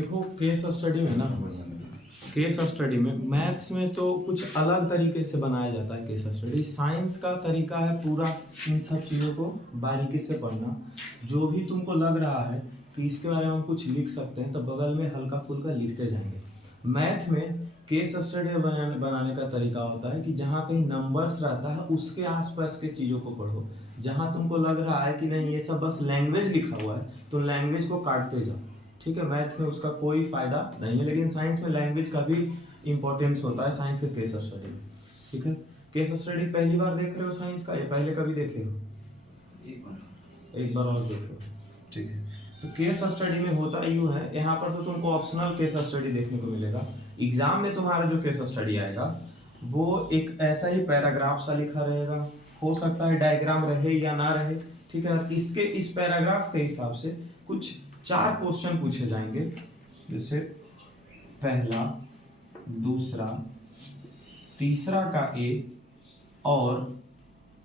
देखो case study में ना, केस स्टडी में मैथ्स में तो कुछ अलग तरीके से बनाया जाता है केस स्टडी। साइंस का तरीका है पूरा इन सब चीज़ों को बारीकी से पढ़ना। जो भी तुमको लग रहा है कि इसके बारे में हम कुछ लिख सकते हैं तो बगल में हल्का फुल्का लिखते जाएंगे। मैथ में केस स्टडी बनाने का तरीका होता है कि जहाँ कहीं नंबर्स रहता है उसके आसपास के चीज़ों को पढ़ो। जहाँ तुमको लग रहा है कि नहीं ये सब बस लैंग्वेज लिखा हुआ है तो लैंग्वेज को काटते जाओ, ठीक है। मैथ में उसका कोई फायदा नहीं है, लेकिन साइंस में लैंग्वेज का भी इंपॉर्टेंस होता है साइंस के केस स्टडी, ठीक है। केस स्टडी पहली बार देख रहे हो साइंस का या पहले कभी देखे हो? एक बार और देखे हो, ठीक है। तो केस स्टडी में होता यूँ है, यहाँ पर तो तुमको ऑप्शनल केस स्टडी देखने को मिलेगा। एग्जाम में तुम्हारा जो केस स्टडी आएगा वो एक ऐसा ही पैराग्राफ सा लिखा रहेगा, हो सकता है डायग्राम रहे या ना रहे, ठीक है। इसके इस पैराग्राफ के हिसाब से कुछ 4 क्वेश्चन पूछे जाएंगे, जैसे पहला, दूसरा, तीसरा का ए और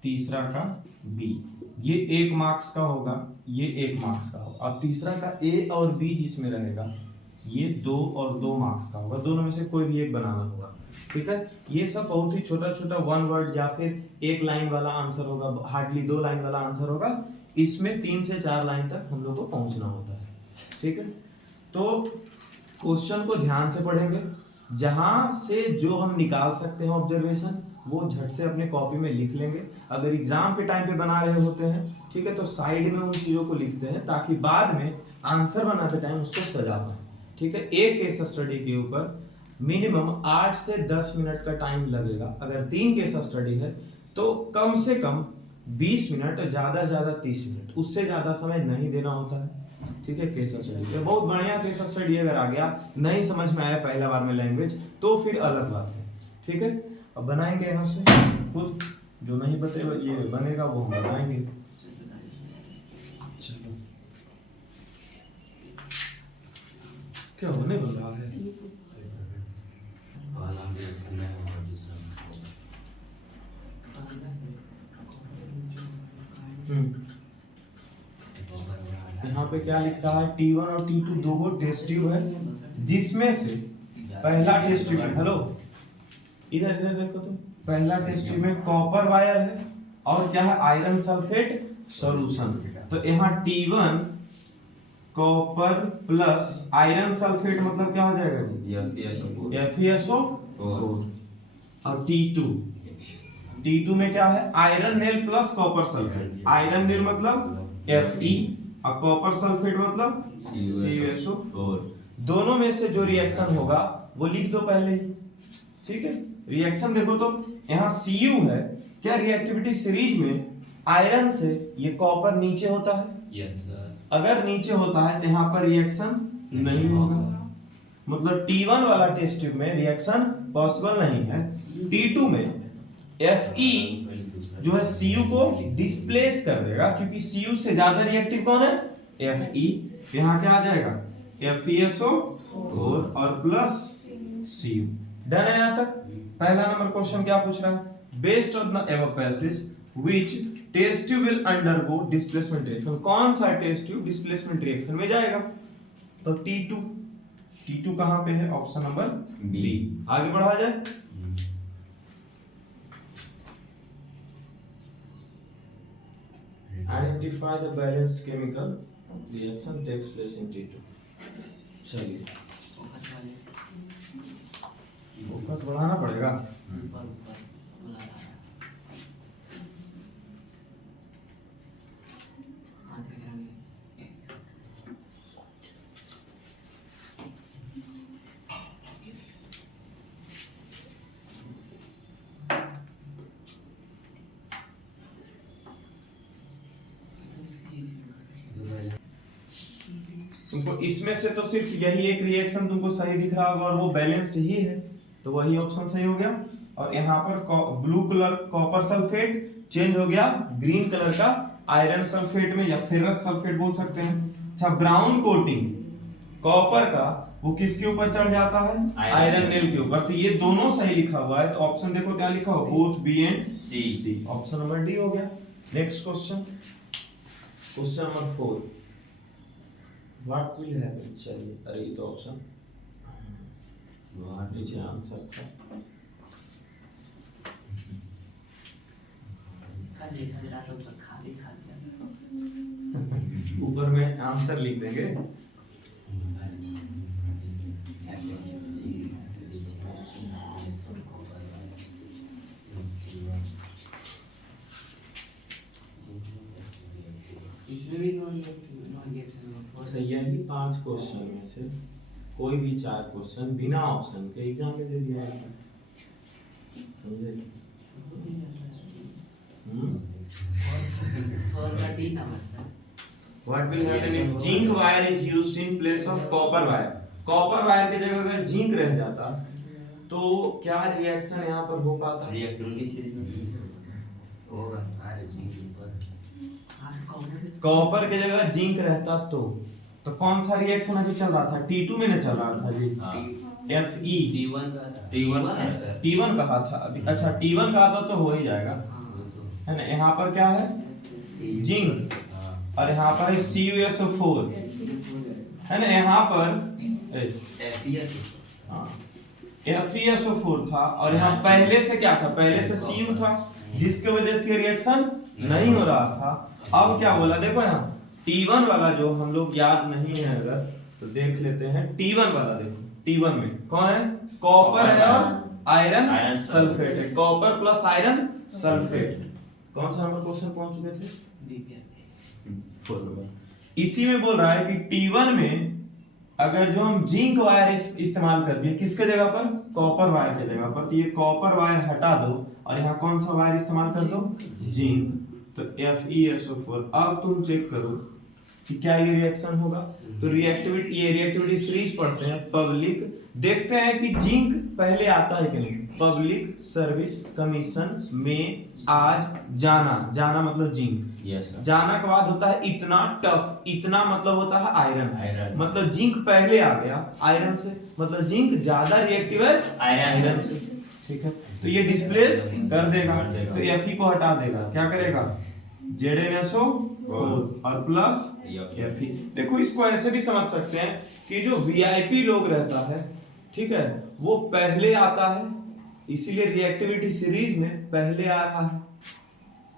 तीसरा का बी। ये 1 मार्क्स का होगा, ये 1 मार्क्स का होगा। और तीसरा का ए और बी जिसमें रहेगा ये 2 और 2 मार्क्स का होगा। दोनों में से कोई भी एक बनाना होगा, ठीक है। ये सब बहुत ही छोटा छोटा 1 वर्ड या फिर 1 लाइन वाला आंसर होगा, हार्डली 2 लाइन वाला आंसर होगा। इसमें 3 से 4 लाइन तक हम लोग को पहुंचना होता है, ठीक है। तो क्वेश्चन को ध्यान से पढ़ेंगे, जहां से जो हम निकाल सकते हैं ऑब्जर्वेशन वो झट से अपने कॉपी में लिख लेंगे। अगर एग्जाम के टाइम पे बना रहे होते हैं, ठीक है, तो साइड में उन चीजों को लिखते हैं ताकि बाद में आंसर बनाते टाइम उसको सजा पाए, ठीक है। एक केस स्टडी के ऊपर मिनिमम 8 से 10 मिनट का टाइम लगेगा। अगर 3 केस स्टडी है तो कम से कम 20 मिनट, ज्यादा से ज्यादा 30 मिनट, उससे ज्यादा समय नहीं देना होता है, ठीक है। केस स्टडी तो बहुत बढ़िया केस स्टडी अगर आ गया, नहीं समझ में आया पहला बार में लैंग्वेज तो फिर अलग बात है, ठीक है। अब बनाएंगे यहाँ से खुद, जो नहीं बतेगा ये बनेगा वो हम बनाएंगे। चलो क्या होने बन रहा है? यहाँ पे क्या लिख रहा है? T1 और T2 दो टेस्ट ट्यूब है, जिसमें से पहला टेस्ट ट्यूब, हेलो इधर इधर देखो तो, पहला टेस्ट ट्यूब में कॉपर वायर है और क्या है? Iron sulphate solution. तो यहाँ T1 copper plus iron sulphate मतलब क्या हो जाएगा जी? FeSO4। और T2 में क्या है? Iron nail plus copper sulphate. Iron nail मतलब Fe और कॉपर सल्फेट मतलब CuSO4। दोनों में से जो रिएक्शन होगा वो लिख दो पहले ही, ठीक है। रिएक्शन देखो तो यहाँ Cu है, क्या रिएक्टिविटी सीरीज में आयरन से ये कॉपर नीचे होता है? Yes sir. अगर नीचे होता है तो यहाँ पर रिएक्शन नहीं होगा, मतलब T1 वाला टेस्ट ट्यूब में रिएक्शन पॉसिबल नहीं है। T2 में Fe जो है Cu को डिस्प्लेस कर देगा, क्योंकि Cu से ज्यादा रिएक्टिव कौन है? Fe। यहाँ क्या आ जाएगा? FeSO4 और प्लस Cu। डन है यहाँ तक? पहला नंबर क्वेश्चन क्या पूछ रहा है? Based on the above passage which test tube will undergo displacement reaction. कौन सा टेस्ट ट्यूब डिस्प्लेसमेंट रिएक्शन में जाएगा? तो T2 कहां पे है? Option number B. आगे बढ़ा जाए। Identify the balanced chemical reaction takes place in T2। चलिए फोकस बढ़ाना पड़ेगा। तुमको इसमें से तो सिर्फ यही एक रिएक्शन तुमको सही दिख रहा होगा और वो बैलेंस्ड ही है, तो वही ऑप्शन सही हो गया। और यहाँ पर blue colour copper sulphate change हो गया ग्रीन कलर का आयरन सल्फेट में या फेरस सल्फेट बोल सकते हैं। अच्छा, ब्राउन कोटिंग कॉपर का वो किसके ऊपर चढ़ जाता है? आयरन नेल के ऊपर। तो ये दोनों सही लिखा हुआ है, तो ऑप्शन देखो क्या लिखा हुआ? Both B and C. Option number D हो गया। Next question, question number 4। What will happen, चलिए अरे ये तो ऑप्शन वहाँ नीचे आंसर था। ऊपर में आंसर लिख देंगे। इसमें भी नॉन यही 5 क्वेश्चन में से कोई भी 4 क्वेश्चन बिना ऑप्शन के एग्जाम में दे दिया जाता है, समझे? What will happen if zinc wire is used in place of copper wire? Copper wire की जगह अगर जिंक रह जाता तो क्या रिएक्शन यहाँ पर हो पाता? कॉपर की जगह जिंक रहता तो कौन सा रिएक्शन अभी चल रहा था? T2 में न चल रहा था जी। T1 कहा था अभी। अच्छा T1 कहा था तो हो ही जाएगा, है ना। यहाँ पर क्या है? जिंक, और यहाँ पर है CuSO4, है ना। यहाँ पर FeSO4 था, और यहाँ पहले से क्या था? पहले से Cu था, जिसके वजह से रिएक्शन नहीं हो रहा था। अब क्या बोला देखो, यहाँ T1 वाला जो हम लोग याद नहीं है अगर तो देख लेते हैं। T1 वाला देखो, T1 में कौन है? कॉपर है और आयरन सल्फेट है। Copper plus iron sulphate. कौन सा नंबर क्वेश्चन पहुंच चुके थे? इसी में बोल रहा है कि T1 में अगर जो हम जिंक वायर इस्तेमाल कर दिए किसके जगह पर? कॉपर वायर के जगह पर, तो ये कॉपर वायर हटा दो और यहाँ कौन सा वायर इस्तेमाल कर दो? जिंक। तो FeSO4। अब तुम चेक करो कि क्या ये रिएक्शन होगा। तो रिएक्टिविटी, ये रिएक्टिविटी सीरीज पढ़ते हैं। पब्लिक, देखते हैं कि जिंक पहले आता है कि नहीं। पब्लिक सर्विस कमीशन में आज जाना मतलब जिंक। जाना के बाद होता है इतना टफ, इतना मतलब होता है आयरन। मतलब जिंक पहले आ गया आयरन से, मतलब जिंक ज्यादा रिएक्टिव है आयरन से, ठीक है। तो ये डिस्प्लेस कर देगा, तो Fe को हटा देगा, क्या करेगा? ZnSO और प्लस Fe। देखो इसको ऐसे भी समझ सकते हैं कि जो VIP लोग रहता है, ठीक है, वो पहले आता है, इसीलिए रिएक्टिविटी सीरीज में पहले आ रहा है।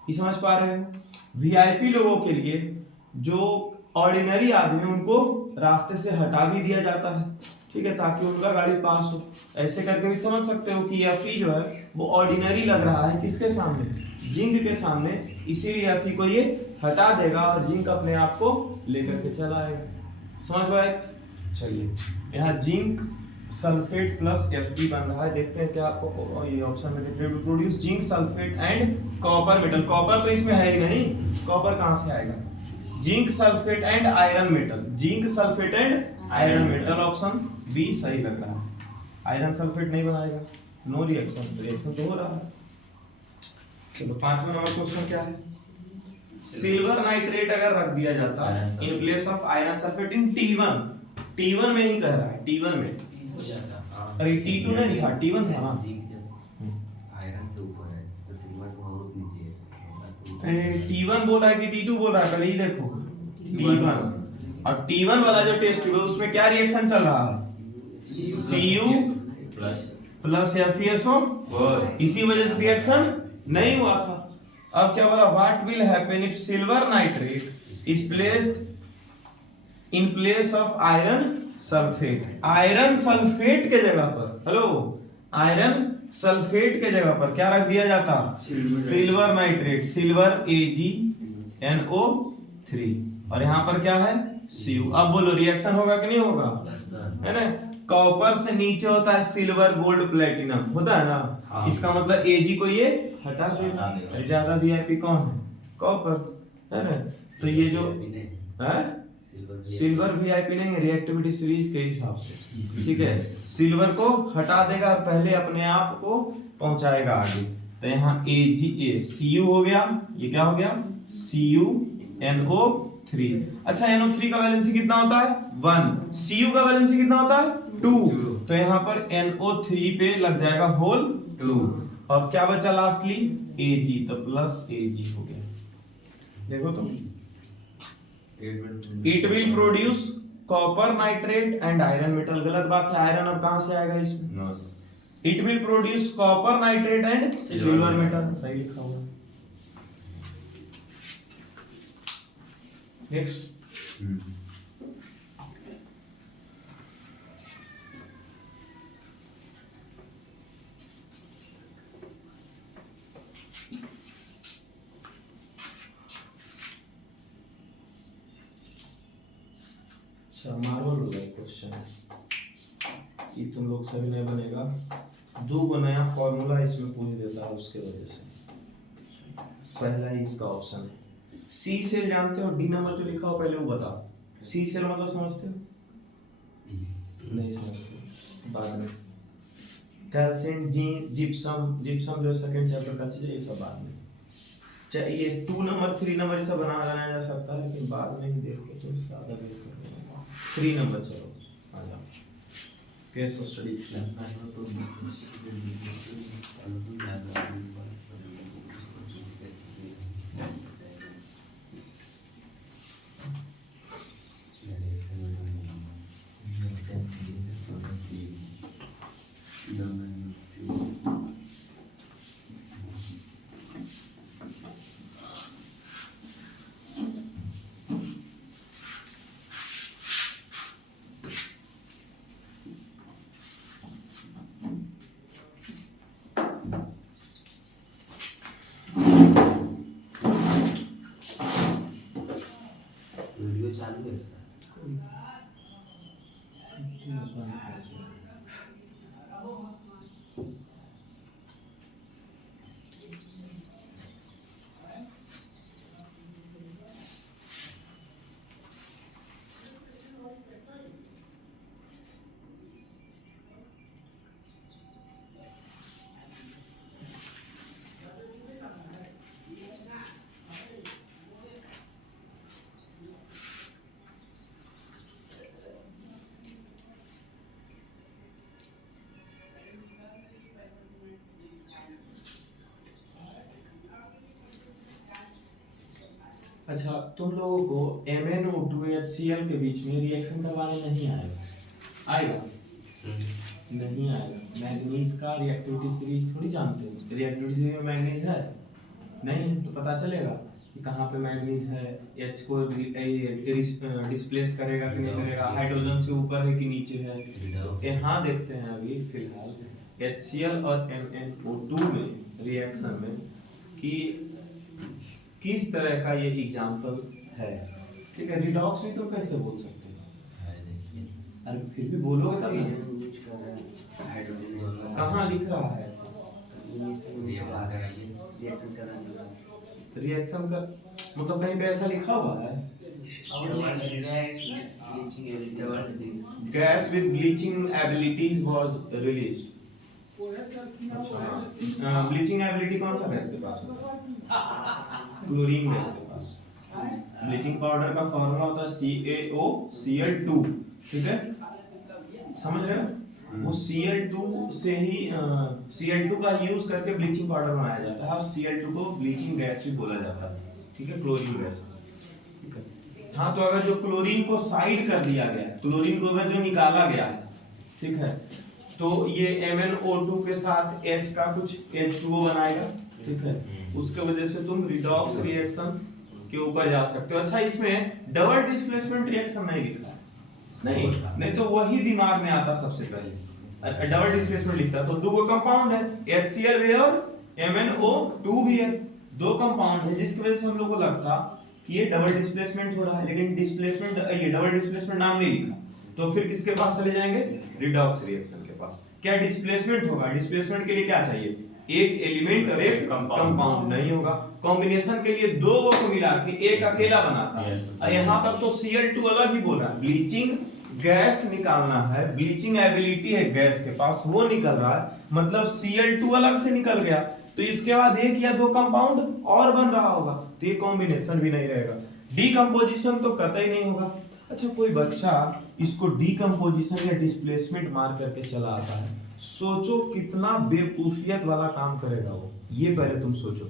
ये समझ पा रहे हो? VIP लोगों के लिए जो ऑर्डिनरी आदमी, उनको रास्ते से हटा भी दिया जाता है, ठीक है, ताकि उनका गाड़ी पास हो। ऐसे करके भी समझ सकते हो कि Fe जो है वो ऑर्डिनरी लग रहा है किसके सामने? जिंक के सामने, इसीलिए Fe को ये हटा देगा और जिंक अपने आप को लेकर के चला आएगा। समझ पाए? चलिए, यहाँ जिंक सल्फेट प्लस Fe बन रहा है। देखते हैं क्या आपको ये ऑप्शन में produce zinc sulphate and copper metal. Copper तो इसमें है ही नहीं, कॉपर कहां से आएगा? Zinc sulphate and iron metal. Zinc sulphate and iron metal, option B सही लग रहा है। आयरन सल्फेट नहीं बनाएगा, नो रिएक्शन। रिएक्शन तो हो रहा है। चलो 5वां नंबर क्वेश्चन क्या है? सिल्वर नाइट्रेट अगर रख दिया जाता इन place of iron sulphate in T1 में ही कह रहा है, T1 में हो जाता। अरे T2 ने नहीं था, T1 था ना। आयरन से ऊपर है तो सिल्वर बहुत नीचे है। T1 बोल रहा है कि T2 बोल रहा है? पहले ही देखो T1, और T1 वाला जो टेस्ट ट्यूब है उसमें क्या रिएक्शन चल रहा है? Cu प्लस FeSO, इसी वजह से रिएक्शन नहीं हुआ था। अब क्या बोला? What will happen if silver nitrate is placed in place of iron sulphate. Iron sulphate के जगह पर, हेलो, आयरन सल्फेट के जगह पर क्या रख दिया जाता? सिल्वर नाइट्रेट, सिल्वर AgNO3, और यहाँ पर क्या है? Cu। अब बोलो रिएक्शन होगा कि नहीं होगा? है ना। कॉपर से नीचे होता है सिल्वर, गोल्ड, प्लेटिनम, होता है ना। इसका मतलब Ag को ये हटा देगा। ज्यादा VIP कौन है? कॉपर, है ना। तो ये जो है सिल्वर VIP नहीं है, रिएक्टिविटी सीरीज के हिसाब से, ठीक है। सिल्वर को हटा देगा और पहले अपने आप को पहुंचाएगा आगे। तो यहाँ Cu हो गया, ये क्या हो गया? CuNO3। अच्छा, NO3 का वैलेंसी कितना होता है? 1। Cu का वैलेंसी कितना होता है? 2। तो यहाँ पर NO3 पे लग जाएगा होल 2, और क्या बचा लास्टली? Ag, तो प्लस Ag हो गया। देखो तो, it will produce copper nitrate and iron metal, गलत बात है, आयरन अब कहां से आएगा इसमें? No it will produce copper nitrate and silver metal, सही लिखा हुआ है। नेक्स्ट, मार्वल होगा क्वेश्चन, ये तुम लोग से भी नहीं बनेगा, दो को नया फॉर्मूला इसमें पूछ देता है उसके वजह से। पहला ही इसका ऑप्शन है। सी सेल जानते हो, डी नंबर जो लिखा हो पहले वो बताओ। सी सेल मतलब समझते हो? नहीं समझते, बाद में। कैल्शियम, जिप्सम, जिप्सम जो सेकंड चैप्टर का चीज है, ये सब बाद में। ये 2 नंबर 3 नंबर ये सब बनाया जा सकता है, लेकिन बाद में ही देखो तो ज्यादा बेहतर होगा। 3 नंबर चलो आ जाओ, केस स्टडी। वीडियो चालू है इसका। अच्छा, तुम लोगों को MnO2HCl के बीच में रिएक्शन करवाने नहीं आएगा? आएगा? नहीं आएगा। मैंगनीज का रिएक्टिविटी सीरीज थोड़ी जानते हो? रिएक्टिविटी सीरीज में मैंगनीज है? नहीं है, तो पता चलेगा कि कहाँ पे मैंगनीज है, H को डिस्प्लेस करेगा कि नहीं करेगा, हाइड्रोजन से ऊपर है कि नीचे है। तो यहाँ देखते हैं अभी फिलहाल HCl और MnO2 में रिएक्शन में कि किस तरह का ये एग्जाम्पल है। ठीक है, रिडॉक्स भी तो कैसे बोल सकते हैं? अरे फिर भी बोलोगे तब ना। कहाँ लिख रहा है ऐसा? रिएक्शन का मतलब कहीं पे ऐसा लिखा हुआ है? Gas with bleaching abilities was released. अच्छा, ब्लीचिंग एबिलिटी कौन सा गैस के पास होता है? क्लोरीन गैस के पास। ब्लीचिंग पाउडर का फॉर्मूला होता है CaOCl2, ठीक है, समझ रहे हो? वो Cl2 से ही Cl2 का यूज करके ब्लीचिंग पाउडर बनाया जाता है, और Cl2 को ब्लीचिंग गैस भी बोला जाता है, ठीक है, क्लोरीन गैस। ठीक है, हाँ, तो अगर जो क्लोरीन को साइड कर दिया गया, क्लोरीन को अगर जो निकाला गया है, ठीक है, तो ये MnO2 के साथ H का कुछ H2O बनाएगा, ठीक है, उसके वजह से तुम रिडॉक्स रिएक्शन के ऊपर जा सकते हो। अच्छा, इसमें डबल डिस्प्लेसमेंट रिएक्शन नहीं लिखा है, नहीं तो वही दिमाग में आता सबसे पहले, डबल डिस्प्लेसमेंट लिखता तो दो कंपाउंड है, HCl भी और MnO2 भी है, दो कंपाउंड है, जिसकी वजह से हम लोग को लगता कि ये डबल डिस्प्लेसमेंट हो रहा है, लेकिन डिस्प्लेसमेंट, ये डबल डिस्प्लेसमेंट नाम नहीं लिखा, तो फिर किसके पास चले जाएंगे? रिडॉक्स रिएक्शन के पास। क्या डिस्प्लेसमेंट होगा? डिस्प्लेसमेंट के लिए क्या चाहिए? एक एलिमेंट और एक कंपाउंड नहीं होगा। कॉम्बिनेशन के लिए दो को मिला के एक अकेला बनाता है, और यहाँ पर तो Cl2 अलग ही बोला, ब्लीचिंग गैस निकालना है, ब्लीचिंग एबिलिटी है गैस के पास, वो निकल रहा है, मतलब Cl2 अलग से निकल गया, तो इसके बाद एक या दो कंपाउंड और बन रहा होगा, तो ये कॉम्बिनेशन भी नहीं रहेगा, डीकंपोजिशन तो कतई नहीं होगा। अच्छा, कोई बच्चा इसको डीकंपोजिशन या डिस्प्लेसमेंट मार करके चला आता है, सोचो कितना बेवकूफियत वाला काम करेगा वो, ये पहले तुम सोचो।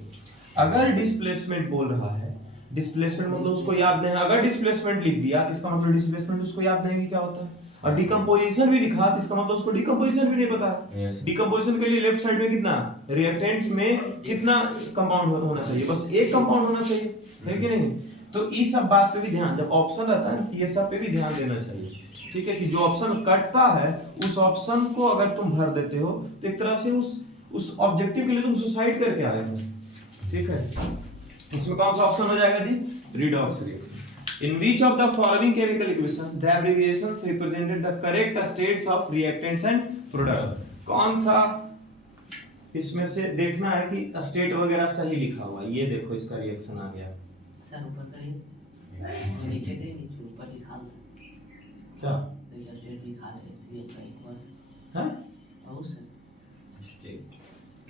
अगर डिस्प्लेसमेंट बोल रहा है डिस्प्लेसमेंट मतलब उसको याद नहीं, अगर डिस्प्लेसमेंट लिख दिया इसका मतलब डिस्प्लेसमेंट उसको याद नहीं कि क्या होता है। और डिकम्पोजिशन भी लिखा तो इसका मतलब उसको डिकम्पोजिशन भी नहीं पता है। डिकम्पोजिशन के लिए लेफ्ट साइड में कितना रिएक्टेंट में कितना कंपाउंड होना चाहिए, बस एक कंपाउंड होना चाहिए, है कि नहीं। तो इस सब बात पे भी ध्यान, जब ऑप्शन रहता है ये सब पे भी ध्यान देना चाहिए, ठीक है, कि जो ऑप्शन कटता है उस ऑप्शन को अगर तुम भर देते हो तो एक तरह से उस ऑब्जेक्टिव के लिए तुम सुसाइड करके आए हो, ठीक है। इसमें कौन सा ऑप्शन हो जाएगा जी, redox reaction. In which of the following chemical equation the abbreviations represented the correct states of reactants and product? कौन सा इसमें से देखना है कि स्टेट वगैरह सही लिखा हुआ है। ये देखो इसका रिएक्शन आ गया सर, ऊपर करिए, नीचे करिए, नीचे ऊपर लिखा दो क्या, देखिए स्टेट लिखा है, सीएल का इक्वल्स हैं और सर स्टेट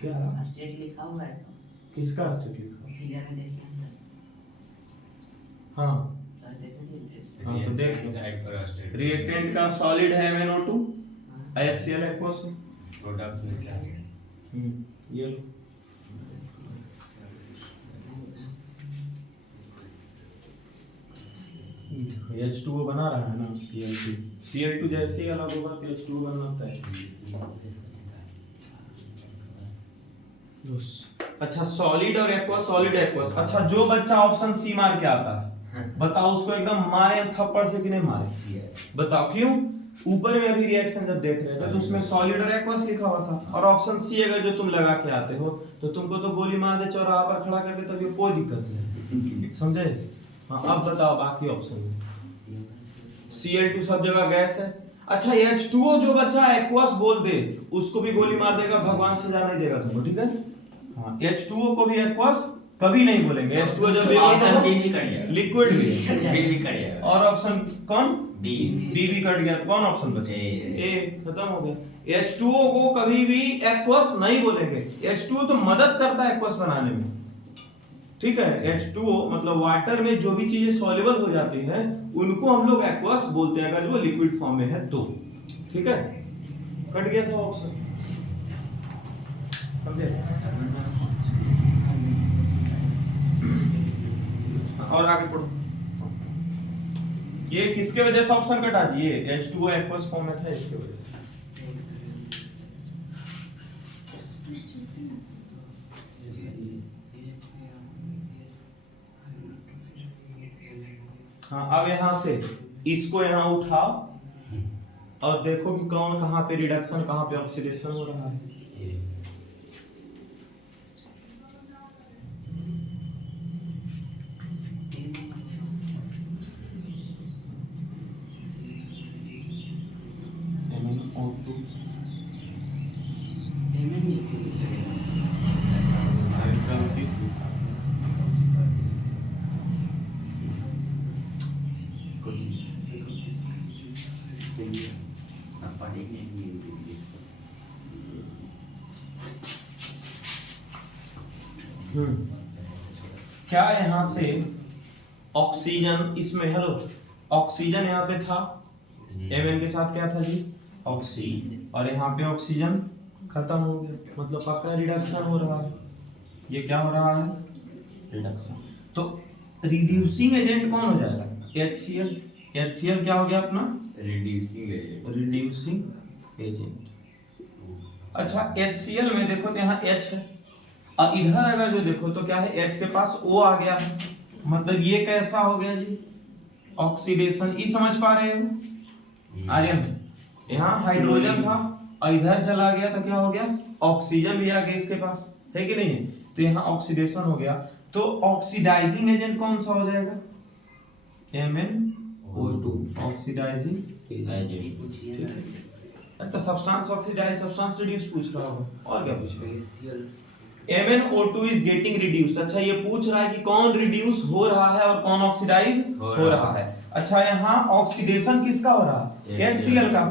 क्या, स्टेट लिखा हुआ है तो किसका स्टेट लिखा हुआ है? फिगर में देखिए सर, हाँ तो देखिए हाँ, तो देख लो। साइड पर स्टेट रिएक्टेंट का सॉलिड है MnO2, HCl एक्वस, प्रोडक्ट में क्या है? ये लो। H2O बना रहा है ना, Cl2 जैसे ही अलग होगा तो H2O बनाता है। अच्छा सॉलिड और एक्वस, सॉलिड एक्वस, अच्छा जो बच्चा ऑप्शन सी मार के आता है बताओ उसको एकदम मारे थप्पड़ से कि नहीं मारे, बताओ क्यों। ऊपर में अभी रिएक्शन जब देख रहे थे तो उसमें सॉलिड और एक्वस लिखा हुआ था, और ऑप्शन सी अगर जो तुम लगा के आते हो तो तुमको तो गोली मार दे चौराहा पर खड़ा करके, तभी कोई दिक्कत नहीं, समझे। हाँ अब बताओ बाकी ऑप्शन। Cl2 सब जगह गैस है। अच्छा H2O जो बच्चा एक्वस बोल दे उसको भी गोली मार देगा, भगवान सजा नहीं देगा तुमको, ठीक है। हाँ H2O को भी एक्वस कभी नहीं बोलेंगे। H2O जब ऑप्शन बी भी कट गया, लिक्विड भी, बी भी कट गया, और ऑप्शन कौन, बी भी कट गया, तो कौन ऑप्शन बचा, ए खत्म हो गया। H2O को कभी भी एक्वस नहीं बोलेंगे। H2O तो मदद करता है एक्वस बनाने में, ठीक है। H2O मतलब वाटर में जो भी चीजें सॉल्युबल हो जाती हैं उनको हम लोग एक्वस बोलते हैं अगर वो लिक्विड फॉर्म में है तो, ठीक है। कट गया सब ऑप्शन, समझे। और आगे पढ़ो, ये किसके वजह से ऑप्शन कटा जी, ये H2O एक्वस फॉर्म में था इसके वजह से। हाँ अब यहाँ से इसको यहाँ उठाओ और देखो कि कौन कहाँ पे रिडक्शन कहाँ पे ऑक्सीडेशन हो रहा है। क्या यहाँ से ऑक्सीजन, इसमें हेलो ऑक्सीजन यहाँ पे था, Mn के साथ क्या था जी, ऑक्सीजन, और यहाँ पे ऑक्सीजन खत्म हो गया, मतलब पक्का रिडक्शन हो रहा है। ये क्या हो रहा है, रिडक्शन। तो रिड्यूसिंग एजेंट कौन हो जाएगा, HCl। HCl क्या हो गया अपना, रिड्यूसिंग एजेंट। अच्छा HCl में देखो तो यहाँ H है, और इधर अगर जो देखो तो क्या है, H के पास O आ गया, मतलब ये कैसा हो गया जी, ऑक्सीडेशन। ई समझ पा रहे हो आर्यन, यहाँ हाइड्रोजन था और इधर चला गया तो क्या हो गया, ऑक्सीजन भी आ गया इसके पास, है कि नहीं, तो यहाँ ऑक्सीडेशन हो गया। तो ऑक्सीडाइजिंग एजेंट कौन सा हो जाएगा, MnO2 ऑक्सीडाइजिंग एजेंट। तो सब्सटेंस ऑक्सीडाइज, सब्सटेंस रिड्यूस पूछ रहा होगा, और क्या पूछ रहा है, MnO2 is getting reduced। अच्छा ये पूछ रहा है कि कौन रिड्यूस हो रहा है और कौन ऑक्सीडाइज हो रहा है। अच्छा यहाँ ऑक्सीडेशन किसका हो रहा है, HCl का,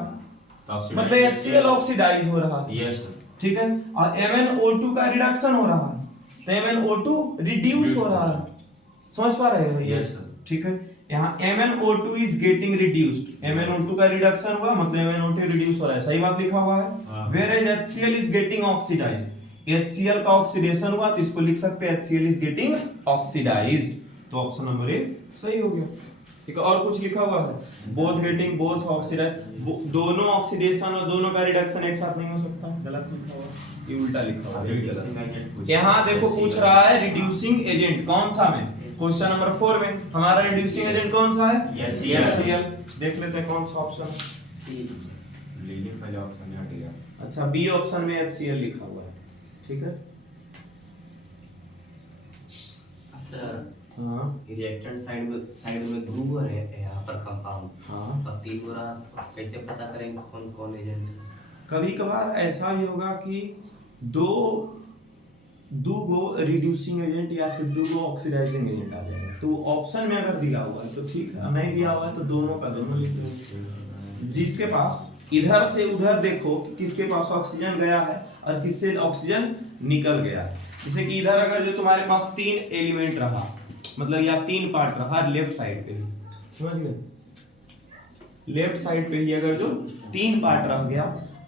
मतलब HCl ऑक्सीडाइज हो रहा है, यस ठीक है। और MnO2 का रिडक्शन हो रहा है, तो MnO2 रिड्यूस हो रहा है, समझ पा रहे हो, यस ठीक है। यहाँ MnO2 is getting reduced, MnO2 का रिडक्शन हुआ मतलब MnO2 रिड्यूस हो रहा है, सही बात लिखा हुआ है। Whereas HCl is getting oxidized, HCl का ऑक्सीडेशन हुआ तो इसको लिख सकते हैं HCl is getting oxidized। तो ऑप्शन नंबर ए सही हो गया। ठीक है, और कुछ लिखा हुआ है, बोथ गेटिंग बोथ ऑक्सीडाइज, दोनों ऑक्सीडेशन और दोनों का रिडक्शन एक साथ नहीं हो सकता, गलत लिखा हुआ, ये उल्टा लिखा हुआ है, ये गलत। यहाँ देखो पूछ रहा है रिड्यूसिंग एजेंट कौन सा में, क्वेश्चन नंबर 4 में हमारा रिड्यूसिंग एजेंट कौन सा है, HCl। देख लेते हैं कौन सा ऑप्शन, लीजिए पहले ऑप्शन में हट गया। अच्छा बी ऑप्शन में HCl लिखा हुआ है। ठीक है, सर हाँ रिएक्टेंट साइड में ग्रुप है यहाँ पर कंपाउंड, हाँ। और तीसरा कैसे पता करेंगे कौन कौन एजेंट है? कभी कभार ऐसा भी होगा कि दो गो रिड्यूसिंग एजेंट या फिर दो गो ऑक्सीडाइजिंग एजेंट आ जाएगा, तो ऑप्शन में अगर दिया हुआ है तो ठीक है, नहीं दिया हुआ है तो दोनों का दोनों लिख लो। जिसके पास इधर से उधर देखो कि किसके पास ऑक्सीजन गया है और किससे ऑक्सीजन निकल गया है। जैसे कि इधर अगर जो तुम्हारे पास 3 एलिमेंट रहा, मतलब या 3 पार्ट रहा लेफ्ट साइड पे ही, समझ गए, लेफ्ट साइड पे ही अगर जो 3 पार्ट रह गया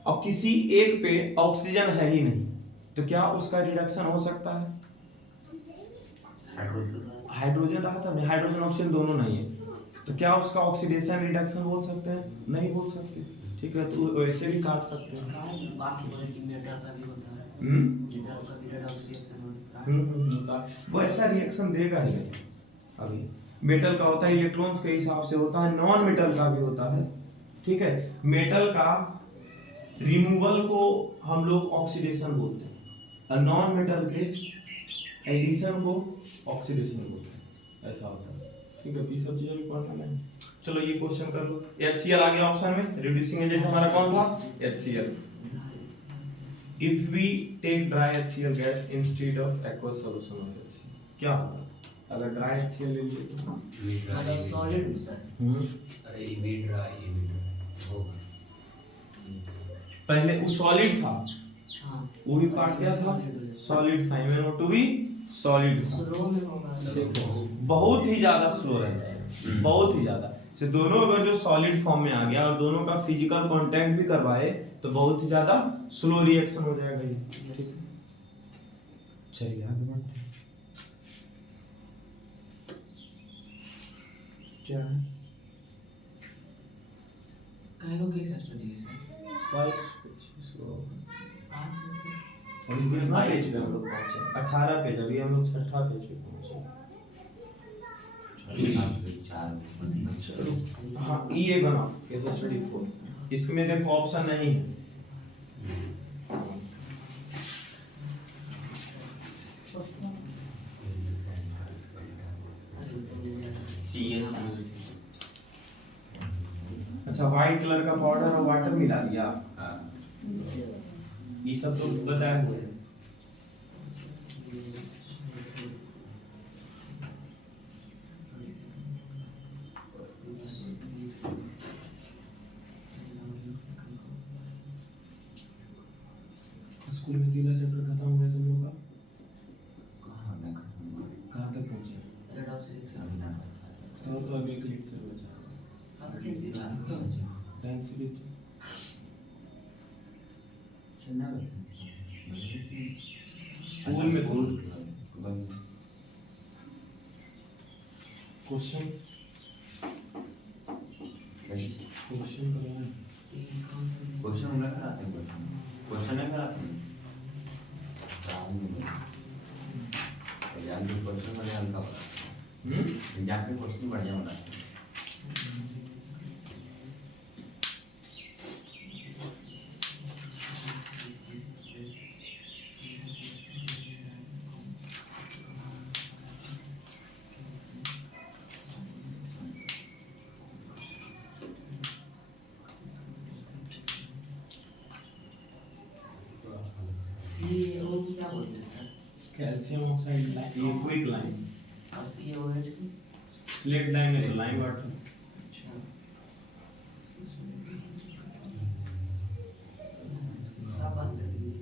और किसी एक पे ऑक्सीजन है ही नहीं, तो क्या उसका रिडक्शन हो सकता है? हाइड्रोजन रहा था, हाइड्रोजन ऑक्सीजन दोनों नहीं है, तो क्या उसका ऑक्सीडेशन रिडक्शन बोल सकते हैं? नहीं बोल सकते। ठीक है, तो वैसे भी काट सकते हैं। बाकी बोले कि मेटल का भी होता है, मेटल का भी redox reaction होता है। होता है, वो ऐसा रिएक्शन देगा ही नहीं। अभी मेटल का होता है इलेक्ट्रॉन्स के हिसाब से होता है, नॉन मेटल का भी होता है। ठीक है, मेटल का रिमूवल को हम लोग ऑक्सीडेशन बोलते हैं और नॉन मेटल के एडिशन को ऑक्सीडेशन बोलते हैं, ऐसा होता है। ठीक है, ये सब चीजें भी पढ़ना है। चलो ये क्वेश्चन कर लो। HCl आ गया ऑप्शन में, रिड्यूसिंग एजेंट हमारा कौन था? HCl। If we take dry HCl gas instead of aqueous solution of HCl, क्या होगा? अगर dry HCl ले लिए तो मतलब सॉलिड सर, अरे ये भी ड्राई होगा। पहले वो सॉलिड था, हाँ वो भी पार्ट क्या था? सॉलिड था, MnO2 भी सॉलिड था। स्लो में होगा, बहुत ही ज्यादा स्लो रहता है, बहुत ही ज्यादा। से दोनों अगर जो सॉलिड फॉर्म में आ गया और दोनों का फिजिकल कांटेक्ट भी करवाए तो बहुत ही ज्यादा स्लो रिएक्शन हो जाएगा ये। ठीक है, चलिए आगे बढ़ते हैं। क्या है? काहे को केस स्टडी है सर? 22-25 आज और ये कितना पेज पे हम लोग पहुंचे? 18 पेज, अभी हम लोग 6ठा पेज पे पहुंचे। चलो हाँ, ये बना केस स्टडी 4, इसमें देखो ऑप्शन नहीं है। अच्छा, व्हाइट कलर का पाउडर और वाटर मिला दिया, ये सब तो बताया हुआ है। स्कूल में तीसरा चैप्टर खत्म हो गया तुम लोग का? कहाँ तक पहुँचे? redox reaction तो अभी एक लेक्चर बचा, आपके दिमाग में बचा टाइम से लेक्चर स्कूल में क्वेश्चन करवाएं। क्वेश्चन हम लोग कराते हैं, क्वेश्चन नहीं कराते हैं। एग्जाम में क्वेश्चन बढ़िया हल्का बनाते हैं, एग्जाम में क्वेश्चन बढ़िया बनाते हैं। CaO क्या बोलते हैं सर? कैल्शियम ऑक्साइड लाइन, ये क्विक लाइन, और CaOH की? स्लेट लाइन है, लाइन वाटर। अच्छा सब बंद कर दिए।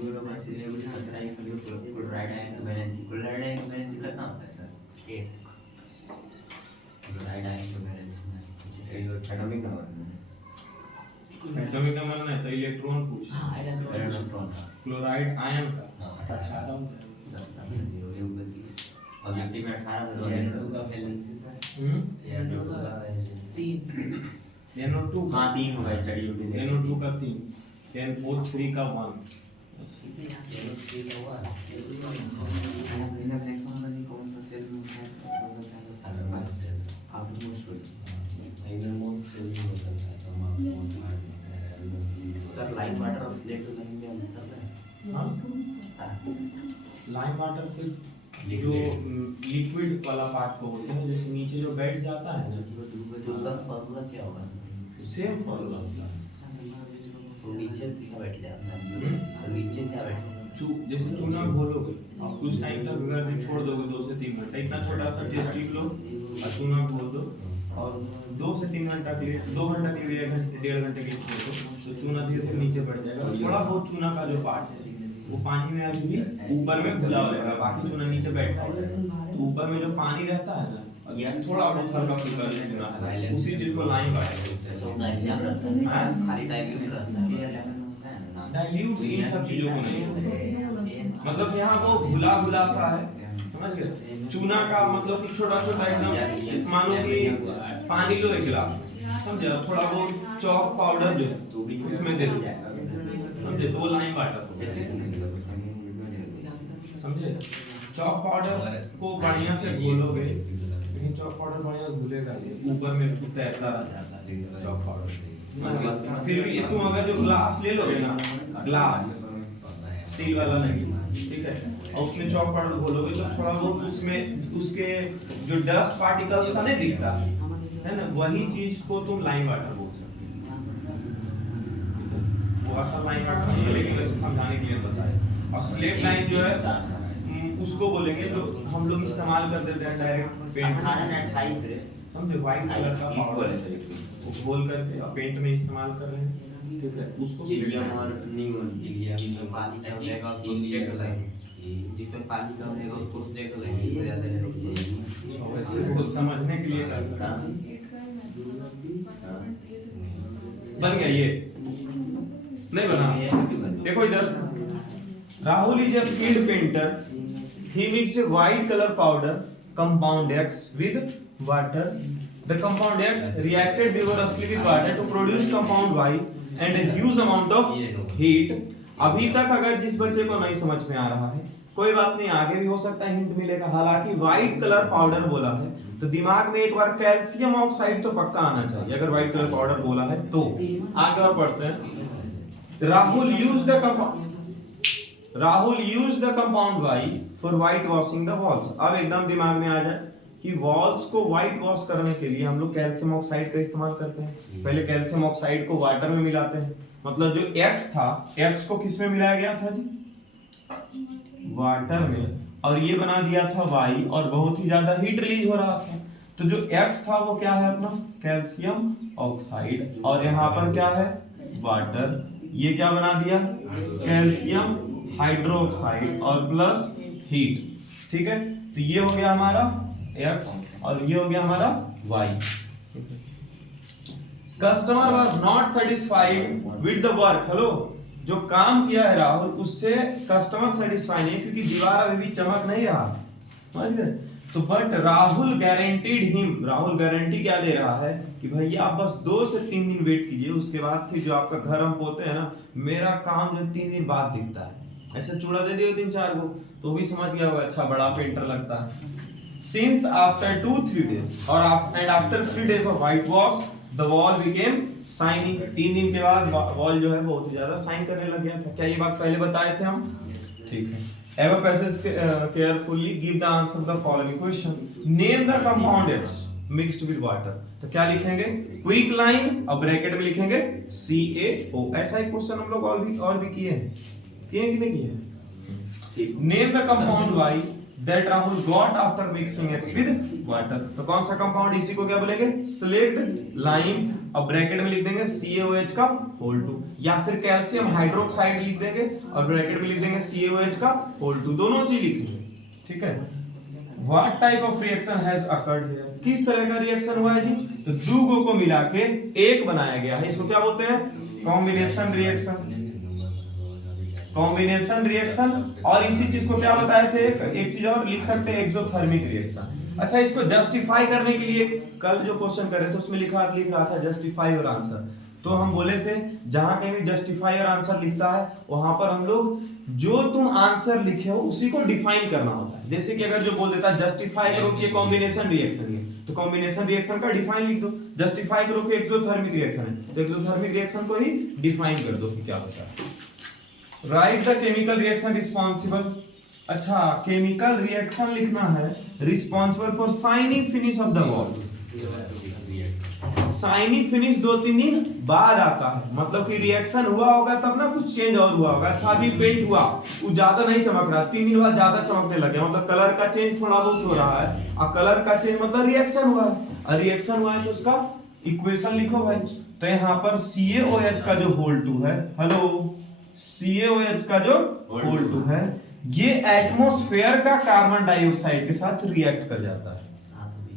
क्लोराइड आयन बैलेंस कितना होता है सर? एक chloride ion balance atomic number atomic number नहीं तो इलेक्ट्रॉन पूछ हाँ इलेक्ट्रॉन क्लोराइड आयन का ऑब्जेक्टिव में 18 NO2 का वैलेंस सर NO2 का वैलेंस 3 NO2 हाँ 3 होगा स्टडी यूनिट NO2 का 3 NO3 का 1 NO3 का हुआ कौन सा सेल में सर लाइट वाटर और स्लेट तो नहीं में अंतर है। हाँ लाइम वाटर से जो लिक्विड वाला पार्ट को बोलते हैं, जैसे नीचे जो बैठ जाता है ना तो उसका फॉर्मूला क्या होगा? सेम फॉर्मूला होता है। तो नीचे क्या बैठ जाता है? तो नीचे क्या बैठ जैसे चूना घोलोगे कुछ टाइम तक अगर छोड़ दोगे 2 से 3 घंटे, इतना छोटा सा टेस्ट ट्यूब लो और चूना घोल दो और 2 से 3 घंटा के लिए 2 घंटा के लिए 1 घंटे 1.5 घंटे के लिए छोड़ दो, तो चूना धीरे धीरे नीचे बढ़ जाएगा। थोड़ा बहुत चूना का जो पार्ट है वो पानी में अभी भी ऊपर में घुला हुआ रहेगा, बाकी चूना नीचे बैठा हुआ है। तो ऊपर में जो पानी रहता है ना, थोड़ा बहुत हल्का फुल्का चूना है, उसी चीज को लाइम वाटर खाली डाइल्यूट रहता है। डाइल्यूट इन सब चीजों को नहीं, मतलब यहाँ वो घुला घुला सा है, समझ गए? चूना का मतलब कि छोटा छोटा एकदम, मानो कि पानी लो 1 गिलास में, समझे? थोड़ा बहुत चॉक पाउडर जो है उसमें दे दो, समझे? तो वो लाइम वाटर समझे? चॉक पाउडर को बढ़िया से घोलोगे, लेकिन चॉक पाउडर बढ़िया घुलेगा ऊपर में तैरता रह जाता है चॉक पाउडर। फिर भी तुम अगर जो ग्लास ले लोगे ना, ग्लास स्टील वाला नहीं, ठीक है, और उसमें चॉक पाउडर घोलोगे तो थोड़ा बहुत उसमें उसके जो डस्ट पार्टिकल्स नहीं दिखता है ना, वही चीज को तुम लाइम वाटर बोल सकते हो। वो असल लाइम वाटर नहीं है, लेकिन वैसे समझाने के लिए बताया। और स्लेट लाइम जो है उसको बोलेंगे जो हम लोग इस्तेमाल कर देते हैं डायरेक्ट पेंट, समझे? व्हाइट कलर का पाउडर है वो घोल करके पेंट में इस्तेमाल कर रहे हैं, ठीक है? उसको हीलियम और नियोन, हीलियम पानी का रहेगा उसको स्टेट लाएंगे, जिसमें पानी का रहेगा उसको स्टेट लाएंगे, इसमें ज्यादा है उसको वैसे बहुत समझने के लिए कर सकता हूं। बन गया ये नहीं बना? देखो इधर, Rahul is a skilled painter. He mixed a white color powder compound X with water. The compound X reacted vigorously with water to produce compound Y and a huge amount of heat. अभी तक अगर जिस बच्चे को नहीं समझ में आ रहा है कोई बात नहीं, आगे भी हो सकता है हिंट मिलेगा। हालांकि व्हाइट कलर पाउडर बोला है तो दिमाग में एक बार कैल्शियम ऑक्साइड तो पक्का आना चाहिए अगर व्हाइट कलर पाउडर बोला है तो। आगे और पढ़ते हैं। Rahul used the compound Y for white washing the walls. अब एकदम दिमाग में आ जाए कि वॉल्स को व्हाइट वॉश करने के लिए हम लोग कैल्शियम ऑक्साइड का इस्तेमाल करते हैं। पहले कैल्शियम ऑक्साइड को वाटर में मिलाते हैं, मतलब जो X था, X को किस में मिलाया गया था जी? वाटर में, और ये बना दिया था Y, और बहुत ही ज्यादा हीट रिलीज हो रहा था। तो जो X था वो क्या है अपना? कैल्शियम ऑक्साइड, और यहाँ पर क्या है? वाटर। ये क्या बना दिया? कैल्शियम हाइड्रोक्साइड और प्लस हीट, ठीक है? तो ये हो गया हमारा X और ये हो गया हमारा Y। Customer was not satisfied with the work. Hello, जो काम किया है राहुल उससे कस्टमर सेटिस्फाई नहीं, क्योंकि दीवार अभी भी चमक नहीं रहा, समझ गए? तो but Rahul guaranteed him, Rahul guarantee क्या दे रहा है कि भैया आप बस 2 से 3 दिन वेट कीजिए, उसके बाद फिर जो आपका घर हम पोते हैं ना, मेरा काम जो 3 दिन बाद दिखता है। ऐसे चूड़ा दे दियो 3-4 को तो भी समझ गया होगा अच्छा बड़ा पेंटर लगता है। Since after 2-3 days and after 3 days of whitewash, the wall became shiny. 3 दिन के बाद वॉल जो है बहुत ही ज्यादा शाइन करने लग गया था। क्या ये बात पहले बताए थे हम? ठीक है। Ever passes carefully, give the answer the following question. Name the compound X mixed with water. तो क्या लिखेंगे? क्विक लाइन और ब्रैकेट में लिखेंगे CaO। ऐसा एक क्वेश्चन हम लोग और भी किए हैं कि नहीं किए हैं? Name the compound Y that Rahul got after mixing X with water. तो कौन सा कंपाउंड? इसी को क्या बोलेंगे? Slaked lime और ब्रैकेट में लिख देंगे CaOH का होल 2, या फिर कैल्शियम हाइड्रोक्साइड लिख देंगे और ब्रैकेट में लिख देंगे CaOH का होल 2, दोनों चीज लिखेंगे, ठीक है। What type of reaction has occurred here? किस तरह का रिएक्शन हुआ है जी? तो दो को मिला के एक बनाया गया है, इसको क्या बोलते हैं? Combination reaction. कॉम्बिनेशन रिएक्शन, और इसी चीज को क्या बताए थे, एक चीज और लिख सकते हैं, एक्सोथर्मिक रिएक्शन। अच्छा, इसको जस्टिफाई करने के लिए कल जो क्वेश्चन कर रहे थे उसमें लिख रहा था जस्टिफाई और आंसर, तो हम बोले थे जहां कहीं भी जस्टिफाई और आंसर लिखता है वहां पर हम लोग जो तुम आंसर लिखे हो उसी को डिफाइन करना होता है। जैसे कि अगर जो बोल देता है जस्टिफाई करो कि ये कॉम्बिनेशन रिएक्शन है, तो कॉम्बिनेशन रिएक्शन का डिफाइन लिख दो। जस्टिफाई करो कि एक्सोथर्मिक रिएक्शन है, तो एक्सोथर्मिक रिएक्शन को ही डिफाइन कर दो कि क्या होता है। Write the chemical reaction responsible. अच्छा, केमिकल रिएक्शन लिखना है responsible for shiny finish off the wall. Shiny finish 2-3 दिन बाद आता है, मतलब कि रिएक्शन हुआ होगा तब ना कुछ चेंज और हुआ होगा। अच्छा, अभी पेंट हुआ, वो ज्यादा नहीं चमक रहा, 3 दिन बाद ज्यादा चमकने लगे, मतलब कलर का चेंज थोड़ा बहुत हो रहा है। और कलर का चेंज मतलब रिएक्शन हुआ है, और रिएक्शन हुआ है तो उसका इक्वेशन लिखो भाई। तो यहाँ पर CaOH का जो होल 2 है, हेलो, CaOH का जो होल 2 है, ये एटमॉस्फेयर का कार्बन डाइऑक्साइड के साथ रिएक्ट कर जाता है।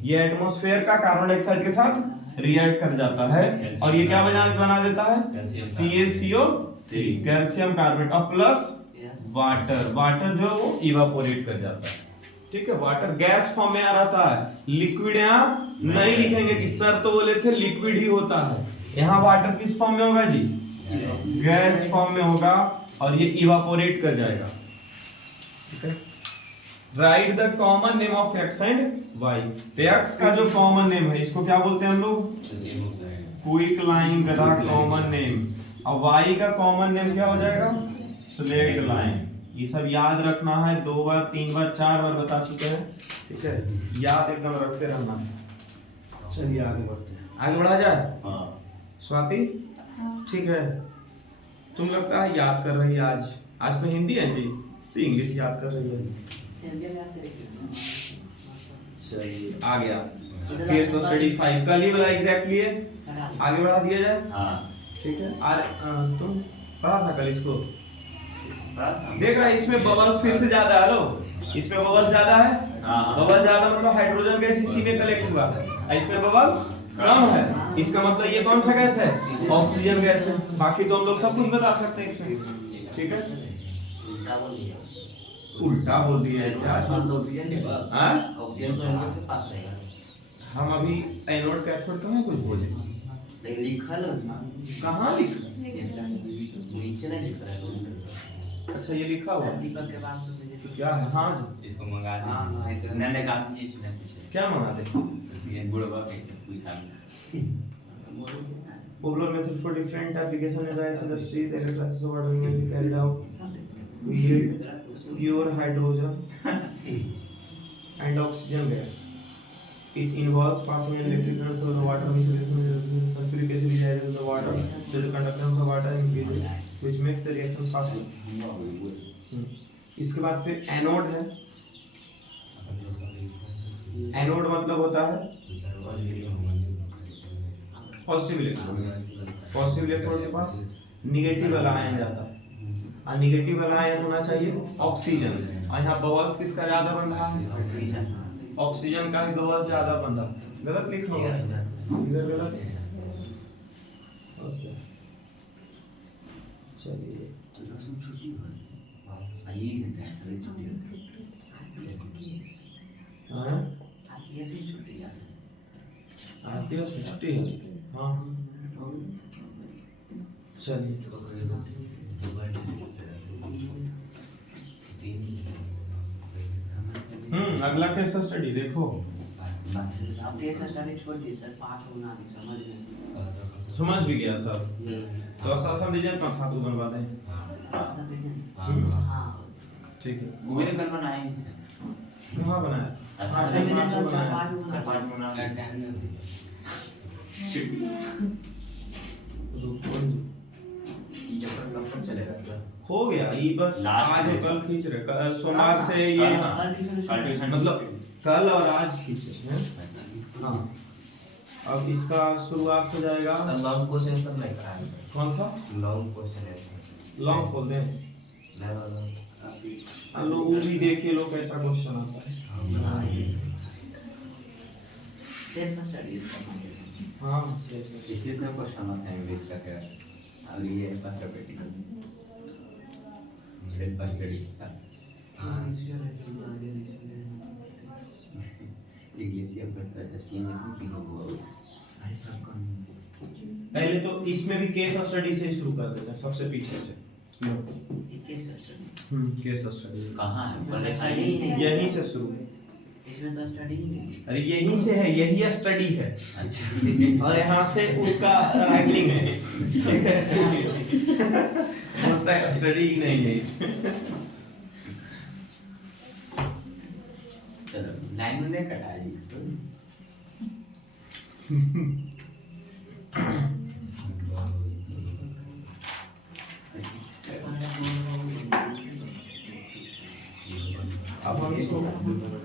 ये एटमॉस्फेयर का कार्बन डाइऑक्साइड के साथ रिएक्ट कर जाता है, और ये क्या बना देता है? CaCO3, कैल्शियम कार्बोनेट, और प्लस वाटर जो वो इवापोरेट कर जाता है, ठीक है। वाटर गैस फॉर्म में आ रहा है, लिक्विड यहाँ नहीं लिखेंगे कि सर तो बोले थे लिक्विड ही होता है, यहाँ वाटर किस फॉर्म में होगा जी? गैस फॉर्म में होगा, और ये इवापोरेट कर जाएगा, ठीक है। Write the common name of X and Y. तो एक्स का जो कॉमन नेम है इसको क्या बोलते हैं हम लोग? क्विकलाइन का कॉमन नेम, और वाई का कॉमन नेम क्या हो जाएगा? Slaked lime. ये सब याद रखना है, 2 बार 3 बार 4 बार बता चुके हैं, ठीक है, याद एकदम रखते रहना है। चलिए आगे बढ़ते हैं, आगे बढ़ा जाए। स्वाति ठीक है, तुम लगता है याद कर रही है, आज तो हिंदी है जी, तो इंग्लिश याद कर रही है। चलिए आ गया केस स्टडी 5, कल ही वाला एग्जैक्टली है, आगे बढ़ा दिया जाए। ठीक है, तुम पढ़ा था कल इसको, देख रहा है इसमें बबल्स फिर से ज्यादा है। हेलो, इसमें बबल्स ज्यादा है, बबल ज्यादा मतलब हाइड्रोजन गैस इसी में कलेक्ट हुआ है, इसमें बबल्स कम है, इसका मतलब ये कौन सा गैस है? ऑक्सीजन गैस है। बाकी तो हम लोग सब कुछ बता सकते हैं इसमें, ठीक है। उल्टा बोल दिया है क्या? हम अभी एनोड कैथोड कहाँ कुछ बोले? लिखल कहाँ लिखा? नीचे नहीं लिख रहा है। अच्छा, ये लिखा हुआ दीपक के पास तो क्या है? हाँ जी, इसको मंगा दे। मैंने कहा क्या मंगा दे? गुड़वा कैसे कोई काम Popular method for different application in the industry, the electrolysis of water will be carried out to yield pure hydrogen and oxygen gas. It involves passing an electric current through the water mixed with sulfuric acid is added to the water, so the conductance of water increases, which makes the reaction faster. इसके बाद फिर anode है। Anode मतलब होता है positive electron. Positive electron के पास negative वाला ion जाता है, और निगेटिव वाला आयन होना चाहिए ऑक्सीजन, और यहाँ बबल्स किसका ज्यादा बन रहा है? ऑक्सीजन का ही बबल्स ज्यादा बन रहा है। गलत लिखा हुआ है इधर, गलत है। चलिए आरटीएस में छुट्टी है। हाँ चलिए, अगला केस स्टडी देखो। अब केस स्टडी छोड़ दी सर, 5 बना दी, समझ में से समझ भी गया सब, तो असम डिजाइन 5-7 बनवा दें। हां ठीक है, वो भी तो बनाए कहाँ बनाया? असम डिजाइन तो 5 चलेगा सर। हो गया ये, बस आज और कल खींच रहे, कल सोमवार से ये मतलब कल और आज खींच रहे हैं। हाँ अब इसका शुरुआत हो जाएगा। लॉन्ग क्वेश्चन सब नहीं करा है सर। कौन सा लॉन्ग क्वेश्चन है लॉन्ग खोल दें? हम लोग वो भी देखिए लो कैसा क्वेश्चन आता है। सेल्फ स्टडीज हाँ सेट इसी तरह क्वेश्चन आता है इंग्लिश का क्या और ये first practical set first studies का इंग्लिश या फिर टेस्टिंग में भी होगा ऐसा कौन पहले तो इसमें भी केस स्टडी से शुरू कर देते हैं सबसे पीछे से। केस स्टडी कहाँ है पहले स्टडी यहीं से शुरू। इसमें तो स्टडी ही नहीं अरे यहीं से है, यही स्टडी है। अच्छा और यहाँ से उसका राइटिंग है। ठीक है होता है स्टडी ही नहीं है इसमें। चलो लाइन में कटा ली अब हम इसको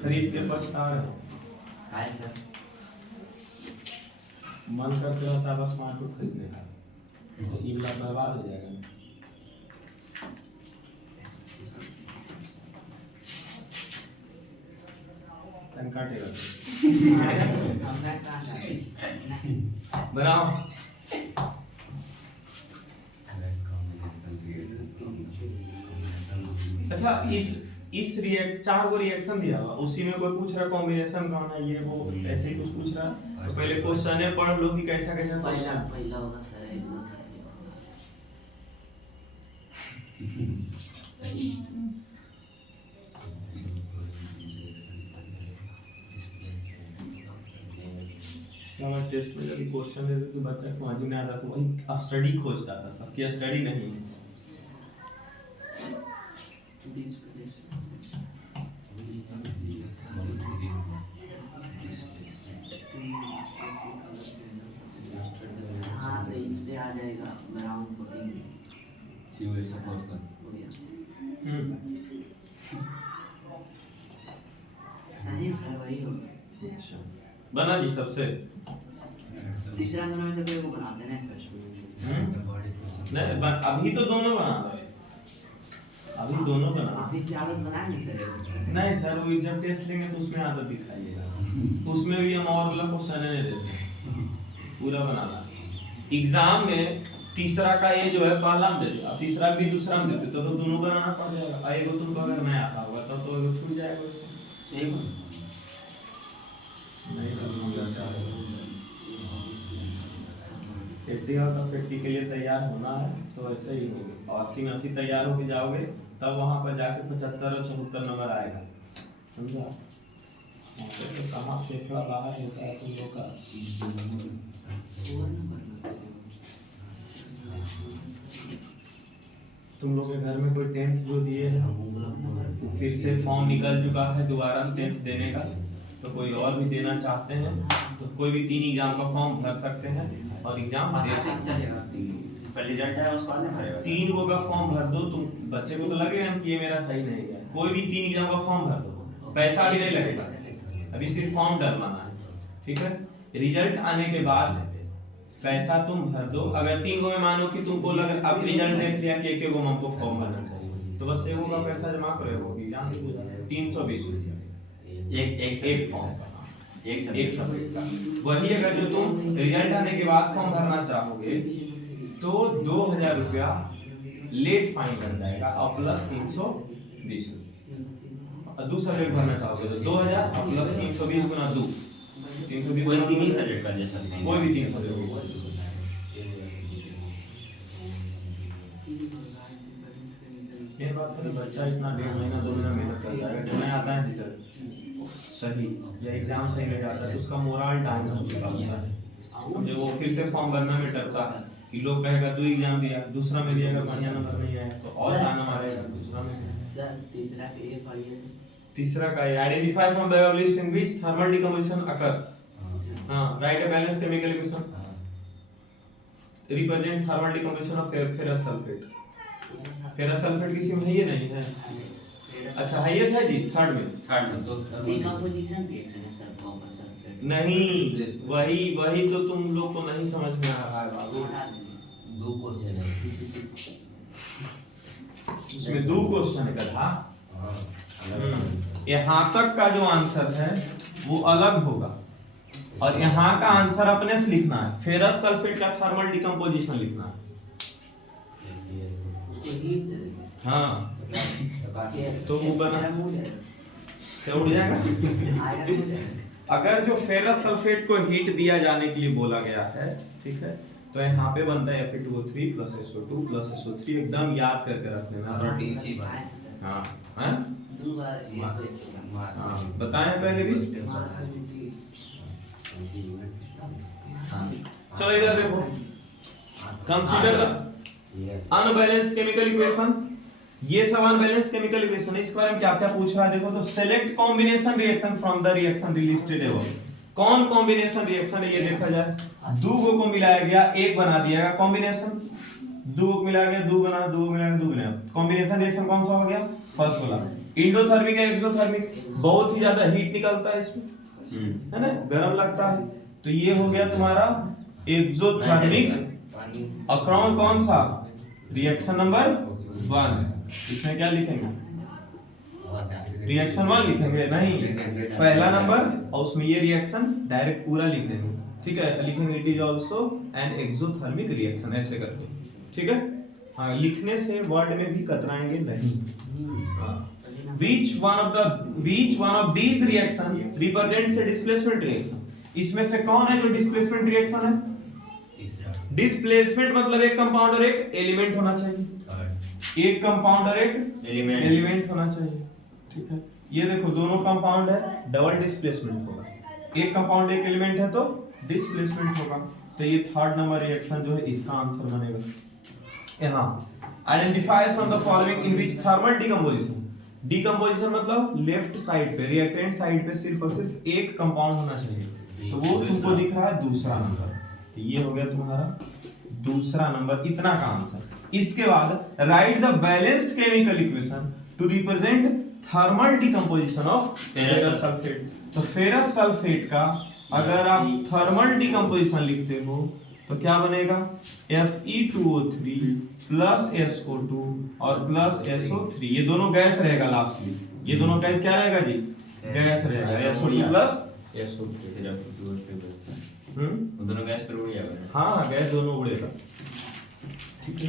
खरीद के पछता रहे हैं। हाय सर मन करते रहता है बस स्मार्टफोन खरीदने का, तो इल्ला बर्बाद हो जाएगा। तन काटेगा बनाओ। अच्छा इस रिएक्ट 4 गो रिएक्शन दिया हुआ, उसी में कोई पूछ रहा कॉम्बिनेशन कौन है ये वो ऐसे ही कुछ पूछ रहा है। तो पहले क्वेश्चन है पढ़ लो कि कैसा कैसा क्वेश्चन। पहला होगा सर एक दो हमारे टेस्ट में जब क्वेश्चन देते तो बच्चा समझ में आता तो वही स्टडी खोजता था सब कि स्टडी नहीं है। हाँ तो इस पे आ जाएगा ब्राउन कोटिंग सीओए सपोर्ट कर सही सर वही होगा। अच्छा बना जी सबसे। तीसरा दोनों में से कोई को बनाते हैं सर। नहीं अभी तो दोनों बना रहे, अभी दोनों बना। अभी से आदत बनाएंगे सर। नहीं सर वो जब टेस्ट लेंगे तो उसमें आदत दिखाइएगा, उसमें भी हम और वाला क्वेश्चन नहीं देते, पूरा बनाना। एग्जाम में तीसरा का ये जो है पहला में दे दो, अब तीसरा भी दूसरा में देते तो दोनों बनाना पड़ जाएगा। एगो तुमको अगर नहीं आता होगा तब तो एगो छूट जाएगा उससे। एक नहीं प्रैक्टिकल का प्रैक्टिकल के लिए तैयार होना है तो ऐसे ही होगा। और 80 तैयार होके जाओगे तब वहां पर जाके 75 और 74 नंबर आएगा, समझा। तो कहाँ फेफड़ा बाहर होता है तुम लोग का। तुम लोग के घर में कोई 10th जो दिए हैं फिर से फॉर्म निकल चुका है दोबारा स्टेप देने का, तो कोई और भी देना चाहते हैं तो कोई भी 3 एग्जाम का फॉर्म भर सकते हैं और एग्जाम दे सकते हैं। रिजल्ट है उसको आने भरेगा 3 गो का फॉर्म भर दो, तुम बच्चे को तो लगेगा कि ये मेरा सही नहीं है। कोई भी 3 एग्जाम का फॉर्म भर दो, पैसा भी नहीं लगेगा, अभी सिर्फ फॉर्म डलवाना है, ठीक है। रिजल्ट आने के बाद पैसा तुम भर दो। अगर 3 गो में मानो कि तुमको लग अब रिजल्ट देख लिया कि एक गो में हमको फॉर्म भरना चाहिए तो बस एगो का पैसा जमा करो, एग्जाम 320 रुपया एक फॉर्म का, एक सब्जेक्ट का। वही अगर जो तुम रिजल्ट आने के बाद फॉर्म भरना चाहोगे तो 2000 रुपया लेट फाइन लग जाएगा और प्लस 320 रुपया। दो सब्जेक्ट भरना चाहोगे तो 2000 और प्लस 320 गुना 2 320 कोई 3 सब्जेक्ट का जैसा कोई भी 3 सब्जेक्ट। ये बात है बच्चा इतना 1.5 महीना 2 महीना मेहनत कर रहा है, अगर नहीं आता है रिजल्ट सही या एग्जाम सही नहीं जाता है तो उसका मोरल डाउन हो चुका होता है। जब वो फिर से फॉर्म भरने में डरता है कि लोग कहेगा 2 एग्जाम दिया, दूसरा में भी अगर बढ़िया नंबर नहीं आया तो और ताना मारेगा दूसरा में। सर तीसरा पे ये पढ़िए। तीसरा का identify from the above list in which thermal decomposition occurs। हां right a balance chemical equation represent thermal decomposition of ferrous sulphate. Ferrous sulphate किसी में है ये नहीं है। अच्छा है ये था जी थर्ड में तो डिकम्पोजिशन रिएक्शन है सर कॉपर सल्फेट नहीं, वही वही तो तुम लोग को नहीं समझ में आ रहा है बाबू। दो क्वेश्चन है उसमें 2 क्वेश्चन का था। यहाँ तक का जो आंसर है वो अलग होगा और यहाँ का आंसर अपने से लिखना है। फेरस सल्फेट का थर्मल डिकम्पोजिशन लिखना है। उसको हीट दे देंगे हाँ तो बाकी है तो वो बना आयरन हो जाएगा क्या उड़ जाएगा। आयरन हो जाएगा। अगर जो फेरस सल्फेट को हीट दिया जाने के लिए बोला गया है, ठीक है, तो यहाँ पे बनता है Fe2O3 + SO2 + SO3। एकदम याद करके रख लेना। प्रोटीन ची बात। Maths है। हाँ हैं? दो बार ये सोच हाँ बताएं पहले भी। चलो इधर देखो, consider the unbalanced chemical equation. ये सब अनबैलेंस्ड केमिकल इक्वेशन है। इस बारे में क्या क्या पूछ रहा है देखो तो, select combination reaction from the reaction listed above. कौन कॉम्बिनेशन रिएक्शन है ये देखा जाए। दो को मिलाया गया, एक बना दिया गया कॉम्बिनेशन। दो को मिलाया गया, दो बना, दो मिलाया गया, दो बना। कॉम्बिनेशन रिएक्शन कौन सा हो गया? फर्स्ट वाला। इंडोथर्मिक है एक्सोथर्मिक, बहुत ही ज्यादा हीट निकलता है इसमें, है ना, गर्म लगता है। तो ये हो गया तुम्हारा एक्सोथर्मिक। और कौन सा? Reaction number 1। इसमें क्या लिखेंगे? रिएक्शन 1 लिखेंगे नहीं, पहला नंबर और उसमें ये रिएक्शन डायरेक्ट पूरा लिख देंगे, ठीक है। लिखेंगे it is also an exothermic reaction ऐसे करके, ठीक है। हाँ लिखने से वर्ड में भी कतराएंगे नहीं। which one of these reaction represents a displacement reaction? इसमें से कौन है जो डिस्प्लेसमेंट रिएक्शन है? तीसरा डिस्प्लेसमेंट मतलब एक कंपाउंड और एक एलिमेंट होना चाहिए। एक कंपाउंड और एक एलिमेंट होना चाहिए, ठीक है। ये देखो दोनों कंपाउंड है, डबल डिस्प्लेसमेंट होगा। एक कंपाउंड एक एलिमेंट है तो डिस्प्लेसमेंट होगा। तो ये 3rd नंबर रिएक्शन जो है इसका आंसर बनेगा। यहाँ identify from the following in which thermal decomposition. Decomposition मतलब लेफ्ट साइड पे, रिएक्टेंट साइड पे सिर्फ और सिर्फ एक कंपाउंड होना चाहिए, तो वो तुमको दिख रहा है दूसरा नंबर। तो ये हो गया तुम्हारा दूसरा नंबर, इतना का आंसर। इसके बाद right the balanced chemical equation two represent thermal decomposition of ferrous sulphate. तो फेरस सल्फेट का अगर आप थर्मल डिकम्पोजिशन लिखते हो तो क्या बनेगा? Fe2O3 + SO2 और + SO3। ये दोनों गैस रहेगा लास्ट में। ये दोनों गैस क्या रहेगा जी? गैस रहेगा। SO2 + SO3। दोनों गैस पर उड़ जाएगा। हाँ गैस दोनों उड़ेगा, ठीक है।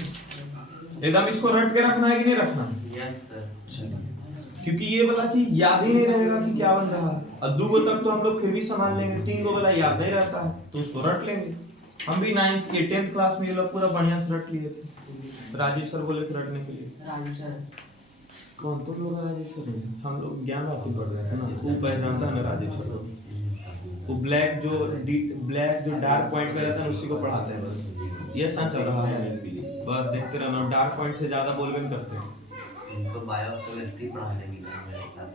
एकदम इसको रट के रखना है कि नहीं रखना? Yes sir. क्योंकि ये वाला चीज याद ही नहीं रहेगा कि क्या बन रहा है। और 2 गो तक तो हम लोग फिर भी संभाल लेंगे, 3 गो वाला याद नहीं रहता है तो उसको रट लेंगे। हम भी 9th या 10th क्लास में ये लोग पूरा बढ़िया से रट लिए थे। राजीव सर बोले थे रटने के लिए। राजू सर कौन तो लोग राजीव सर? हम लोग ज्ञान वापी पढ़ रहे हैं ना, वो पहचानता है ना राजीव सर को। वो ब्लैक जो डार्क पॉइंट पे रहता है उसी को पढ़ाते हैं बस। ये सच चल रहा है बस देखते रहना। डार्क पॉइंट से ज्यादा बोलबे नहीं करते हैं। उनको बायो केमिस्ट्री पढ़ाने की मेरे क्लास।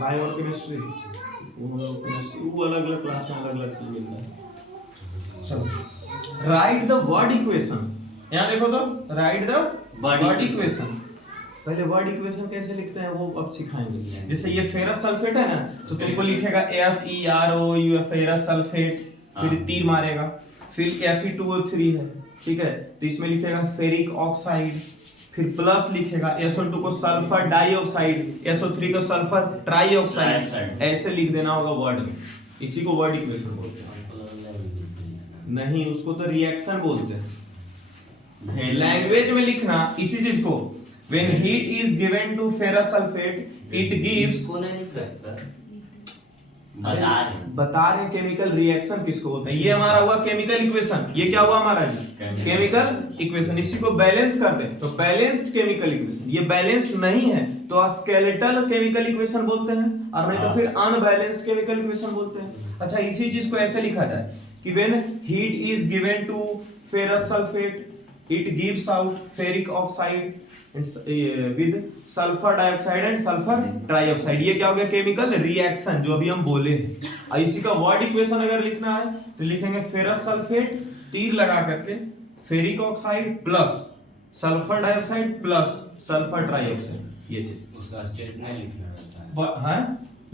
बायो और केमिस्ट्री वो अलग-अलग क्लास में अलग-अलग चीज मिलता है। चलो राइट द वर्ड इक्वेशन। यहाँ देखो तो राइट द वर्ड इक्वेशन। पहले वर्ड इक्वेशन कैसे लिखते हैं वो अब सिखाएंगे। जैसे ये फेरस सल्फेट है ना, तो तुमको लिखेगा FeROU फेरस सल्फेट, फिर तीर मारेगा। फिर Fe2O3 है, ठीक है, तो इसमें लिखेगा फेरिक ऑक्साइड, फिर प्लस लिखेगा SO2 को सल्फर डाइऑक्साइड, SO3 को सल्फर ट्राइऑक्साइड। ऐसे लिख देना होगा वर्ड में। इसी को वर्ड इक्वेशन बोलते हैं। नहीं, उसको तो रिएक्शन बोलते हैं। लैंग्वेज में लिखना इसी चीज को। When heat is given to ferrous sulfate, it gives। को नहीं लिखा है सर। बता रहे केमिकल रिएक्शन किसको बोलते हैं। ये हमारा हुआ केमिकल इक्वेशन। ये क्या हुआ हमारा जी? Chemical equation. इसी को बैलेंस करते हैं तो बैलेंस्ड केमिकल इक्वेशन। ये बैलेंस्ड नहीं है तो स्केलेटल केमिकल इक्वेशन बोलते हैं, और नहीं तो फिर अनबैलेंस्ड केमिकल इक्वेशन बोलते हैं। अच्छा इसी चीज को ऐसे लिखा जाए कि when heat is given to ferrous sulfate, it gives out ferric oxide with sulfur dioxide and sulfur trioxide। ये क्या हो गया? केमिकल रिएक्शन जो अभी हम बोले हैं। और इसी का वर्ड इक्वेशन अगर लिखना है तो लिखेंगे फेरस सल्फेट तीर लगा करके ferric oxide plus sulphur dioxide plus sulphur trioxide. ये चीज उसका स्टेट नहीं लिखना रहता है। हाँ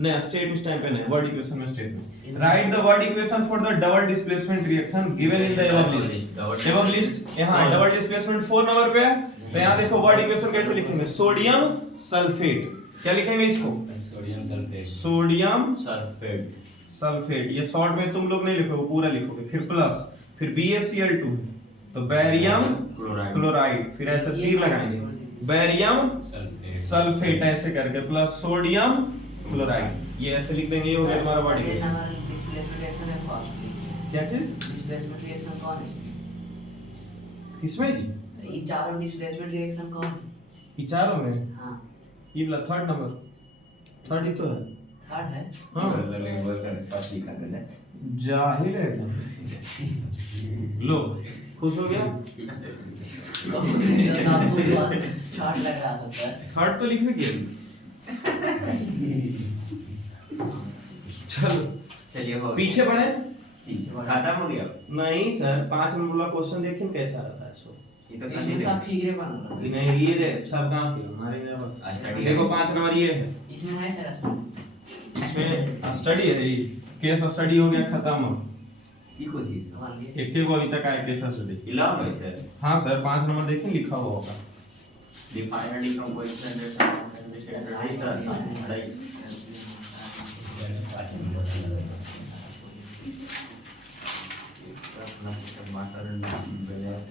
नहीं स्टेट उस टाइम पे नहीं, वर्ड इक्वेशन में स्टेट में right the word equation for the double displacement reaction given in the above list. Above list यहां डबल डिस्प्लेसमेंट 4 नंबर पे है, तो यहां देखो वर्ड इक्वेशन कैसे लिखेंगे, सोडियम सल्फेट, क्या लिखेंगे इसको, sodium sulphate, sodium sulphate, sulphate, ये शॉर्ट में तुम लोग नहीं लिखोगे, पूरा लिखोगे, फिर प्लस, फिर BaCl2 तो बैरियम क्लोराइड, फिर ऐसे तीर लगाएंगे, बैरियम सल्फेट ऐसे करके प्लस सोडियम क्लोराइड, ये ऐसे लिख देंगे, ये हो गया हमारा वर्ड इक्वेशन। डिस्प्लेसमेंट रिएक्शन है फर्स्ट। क्या चीज, डिस्प्लेसमेंट रिएक्शन कौन है? किसमें जी, ये चारों डिस्प्लेसमेंट रिएक्शन कौन है? ये चारों में, हां ये वाला थर्ड नंबर, थर्ड ही तो है, थर्ड है। हाँ बोल कर पास लिखा देना। जाहिल है एकदम। लो खुश हो गया, थर्ड लग रहा था सर। थर्ड तो लिख भी गया। चलो चलिए हो पीछे बढ़े, खत्म हो गया। नहीं सर 5 नंबर वाला क्वेश्चन देखिए कैसा रहता है इसको, ये तो इसमें सब फिगरे बन रहा है। नहीं ये दे सब काम की हमारे में बस स्टडी देखो 5 नंबर ये है, इसमें है सर असम। इसमें स्टडी है, ये केस स्टडी हो गया खत्म। ये को जी एक को अभी तक आया केस स्टडी। इलाम है सर। हाँ सर 5 नंबर देखिए लिखा हुआ होगा, डिफाइन एंड डिकम्पोजिशन राइट।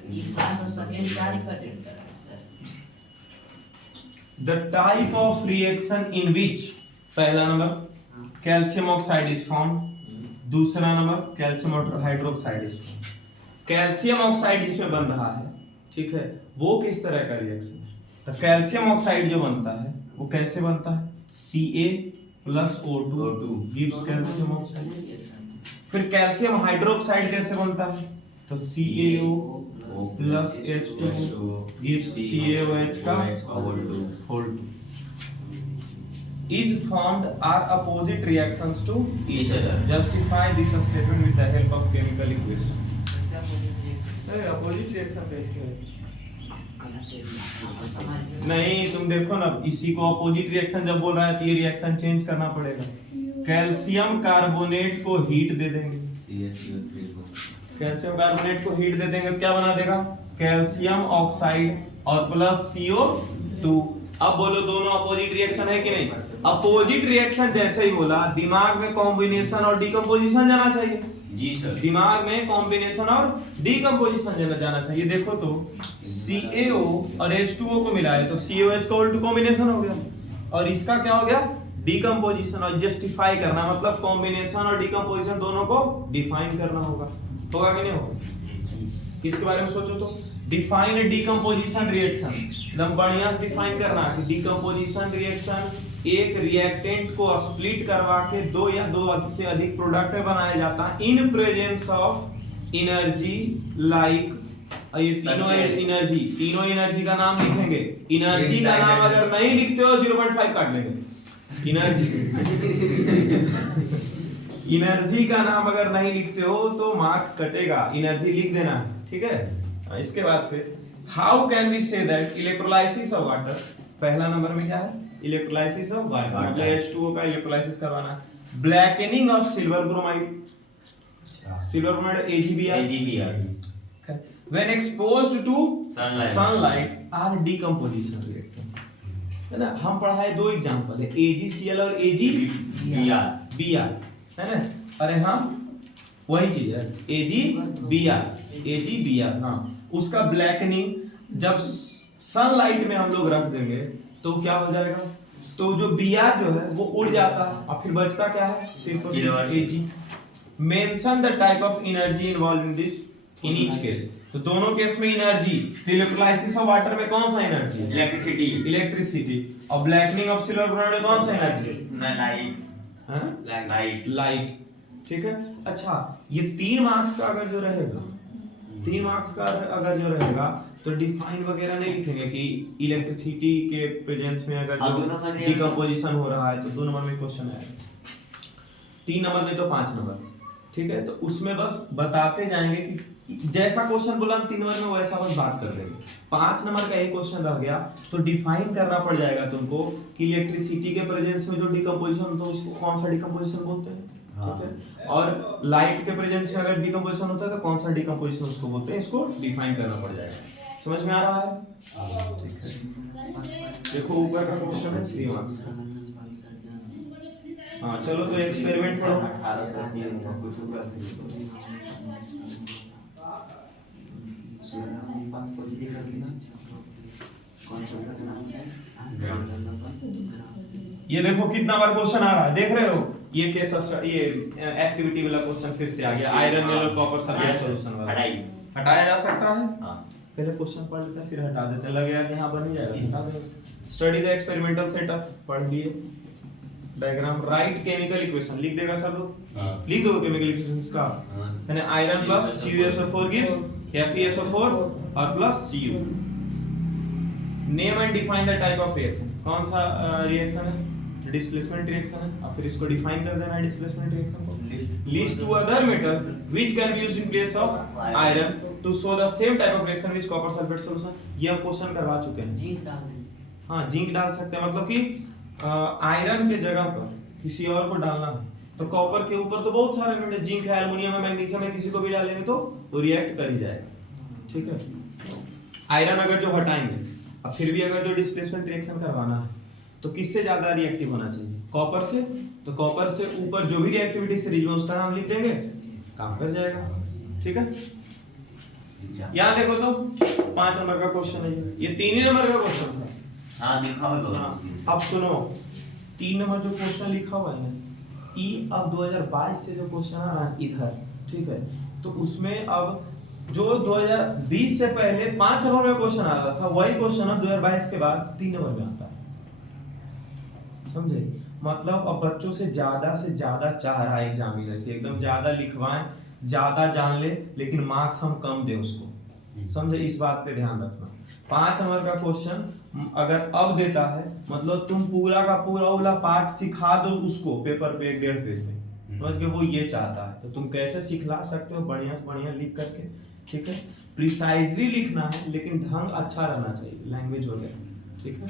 ये बात तो सेकंड कार्य का डेट कर रहा है sir. The type of reaction in which, पहला नंबर कैल्शियम ऑक्साइड इज फॉर्म, दूसरा नंबर calcium hydroxide is form. Calcium oxide इसमें बन रहा है, ठीक है, वो किस तरह का रिएक्शन है, तो कैल्शियम ऑक्साइड जो बनता है वो कैसे बनता है, Ca+O2 gives कैल्शियम ऑक्साइड। फिर कैल्शियम हाइड्रोक्साइड कैसे बनता है, तो CaO plus H2 gives CaOH का whole 2 is formed are opposite reactions to each other. Justify this statement with the help of chemical equation. Sir opposite reaction कैसे है, नहीं तुम देखो ना, इसी को opposite reaction जब बोल रहा है तो ये रिएक्शन चेंज करना पड़ेगा, कैल्शियम कार्बोनेट को हीट दे देंगे, कैल्शियम कार्बोनेट को हीट दे देंगे, क्या बना देगा, कैल्शियम ऑक्साइड और प्लस CO2। अब बोलो दोनों अपोजिट रिएक्शन है कि नहीं, अपोजिट रिएक्शन जैसे ही बोला दिमाग में कॉम्बिनेशन और डीकंपोजिशन जाना चाहिए। जी सर, दिमाग में कॉम्बिनेशन और डीकंपोजिशन जाना चाहिए। देखो तो CaO और H2O को मिलाया तो COH का उल्टा कॉम्बिनेशन हो गया, और इसका क्या हो गया, डीकंपोजिशन। और जस्टिफाई करना मतलब कॉम्बिनेशन और डीकंपोजिशन दोनों को डिफाइन करना होगा कि नहीं होगा, इसके बारे में सोचो तो। डिफाइन डीकंपोजिशन रिएक्शन, एकदम बढ़िया से डिफाइन करना कि डीकंपोजिशन रिएक्शन एक रिएक्टेंट को स्प्लिट करवा के 2 या 2 से अधिक प्रोडक्ट में बनाया जाता है in presence of energy like, ये तीनों एनर्जी का नाम लिखेंगे। एनर्जी का नाम अगर नहीं लिखते हो 0.5 काट लेंगे। एनर्जी का नाम अगर नहीं लिखते हो तो मार्क्स कटेगा, एनर्जी लिख देना, ठीक है। इसके बाद फिर how can we say that electrolysis of water, पहला नंबर में क्या है, इलेक्ट्रोलाइसिस ऑफ वाटर, मतलब H2O का इलेक्ट्रोलाइसिस करवाना। Blackening of silver bromide, silver bromide AgBr when exposed to sunlight are decomposition reaction, है ना। हम पढ़ाए 2 एग्जांपल है, AgCl और AgBr, है ना। अरे हाँ वही चीज है, AgBr, हाँ। उसका ब्लैकनिंग जब सनलाइट में हम लोग रख देंगे तो क्या हो जाएगा, तो जो Br जो है वो उड़ जाता है और फिर बचता क्या है, सिर्फ Ag। Mention the type of energy involve in this in each case, तो दोनों केस में एनर्जी, तो इलेक्ट्रोलाइसिस ऑफ वाटर में कौन सा एनर्जी, इलेक्ट्रिसिटी, और ब्लैकनिंग ऑफ सिल्वर ब्रोमाइड में कौन सा एनर्जी, लाइट, ठीक है। अच्छा ये 3 मार्क्स का अगर जो रहेगा, 3 मार्क्स का अगर जो रहेगा तो डिफाइन वगैरह नहीं लिखेंगे कि इलेक्ट्रिसिटी के प्रेजेंस में अगर जो डिकम्पोजिशन हो रहा है तो 2 नंबर में क्वेश्चन आएगा, 3 नंबर में तो 5 नंबर, ठीक है। तो उसमें बस बताते जाएंगे कि जैसा क्वेश्चन बोला हम 3 नंबर में वैसा बस बात कर लेंगे। 5 नंबर का एक क्वेश्चन रह गया, तो डिफाइन करना पड़ जाएगा तुमको कि इलेक्ट्रिसिटी के प्रेजेंस में जो डिकम्पोजिशन होता है उसको कौन सा डिकम्पोजिशन बोलते हैं, ठीक है। और लाइट के प्रेजेंस में अगर डिकम्पोजिशन होता है तो कौन सा डिकम्पोजिशन उसको बोलते हैं, इसको डिफाइन करना पड़ जाएगा। समझ में आ रहा है? ठीक है, देखो ऊपर का क्वेश्चन है 3 मार्क्स। हाँ चलो तो एक्सपेरिमेंट पढ़ो। 1880 का कुछ होगा ये देखो कितना बार क्वेश्चन आ रहा है, देख रहे हो? ये केस ये एक्टिविटी वाला क्वेश्चन फिर से आ गया, iron yellow copper sulphate solution वाला। हटाया जा सकता है? हां, पहले क्वेश्चन पढ़ लेते हैं फिर हटा देते हैं, लगेगा कि हां बन ही जाएगा, हटा दो। स्टडी द एक्सपेरिमेंटल सेटअप पढ़ लिए। डायग्राम, राइट केमिकल इक्वेशन लिख देगा सब लोग? हां, लिख दो केमिकल इक्वेशन इसका। यानी iron plus CuSO4 gives FeSO4 और plus Cu। Name and define the type of reaction, कौन सा रिएक्शन है? डिस्प्लेसमेंट रिएक्शन है, और फिर इसको डिफाइन कर देना है डिस्प्लेसमेंट रिएक्शन को। List 2 other metal which can be used in place of iron to show the same type of reaction which copper sulphate solution. ये हम क्वेश्चन करवा चुके हैं। जिंक डाल दें। हां, जिंक डाल सकते हैं, मतलब कि आयरन के जगह पर किसी और को डालना है तो कॉपर के ऊपर तो बहुत सारे मेटल, जिंक है, एल्युमिनियम है, मैग्नीशियम है, किसी को भी डालेंगे तो वो रिएक्ट कर ही जाएगा, ठीक है। आयरन अगर जो हटाएंगे, अब फिर भी अगर जो डिस्प्लेसमेंट रिएक्शन करवाना है तो किससे ज्यादा रिएक्टिव होना चाहिए? कॉपर से। तो कॉपर से ऊपर जो भी रिएक्टिविटी सीरीज में उसका नाम लिख देंगे, काम कर जाएगा, ठीक है। यहां देखो तो 5 नंबर का क्वेश्चन है, ये 3 ही नंबर का क्वेश्चन था। हां दिखाओ लो। अब सुनो, 3 नंबर जो क्वेश्चन लिखा हुआ है ना, ई अब 2022 से जो क्वेश्चन आ रहा है इधर, ठीक है, तो उसमें अब जो 2020 से पहले 5 नंबर में क्वेश्चन आ रहा था, वही क्वेश्चन अब 2022 के बाद 3 नंबर में आता है, समझे? मतलब अब बच्चों से ज्यादा चाह रहा है एग्जामिनर कि एकदम ज्यादा लिखवाएं, ज्यादा जान ले, लेकिन मार्क्स हम कम दें उसको, समझे? इस बात पे ध्यान रखना। 5 नंबर का क्वेश्चन अगर अब देता है, मतलब तुम पूरा का पूरा वाला पार्ट सिखा दो उसको पेपर पे 1.5 पेज में, समझ के वो ये चाहता है, तो तुम कैसे सिखला सकते हो? बढ़िया से बढ़िया लिख करके, ठीक है। प्रिसाइजली लिखना है, लेकिन ढंग अच्छा रहना चाहिए, लैंग्वेज वगैरह, ठीक है।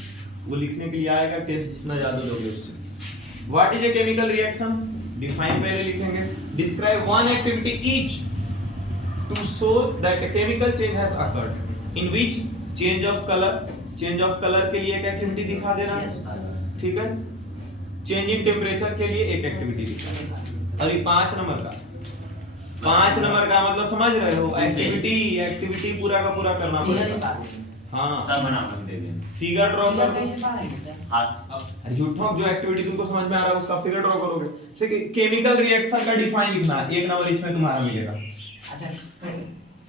वो लिखने के लिए आएगा, टेस्ट जितना ज्यादा दोगे उससे। What is a chemical reaction? Define पहले लिखेंगे। Describe one activity each to show that a chemical change has occurred in which change of color के लिए एक एक्टिविटी दिखा देना है, ठीक है। चेंज इन टेम्परेचर के लिए एक एक्टिविटी दिखा देना। और ये 5 नंबर का मतलब समझ रहे हो? एक्टिविटी पूरा का पूरा करना पड़ेगा। हाँ, सब बना कर दे दें। फिगर ड्रॉ कर, कैसे पाएंगे सर? हाथ झूठा जो एक्टिविटी तुमको समझ में आ रहा है उसका फिगर ड्रॉ करोगे। जैसे केमिकल रिएक्शन का डिफाइन लिखना है, 1 नंबर इसमें तुम्हारा मिलेगा। अच्छा,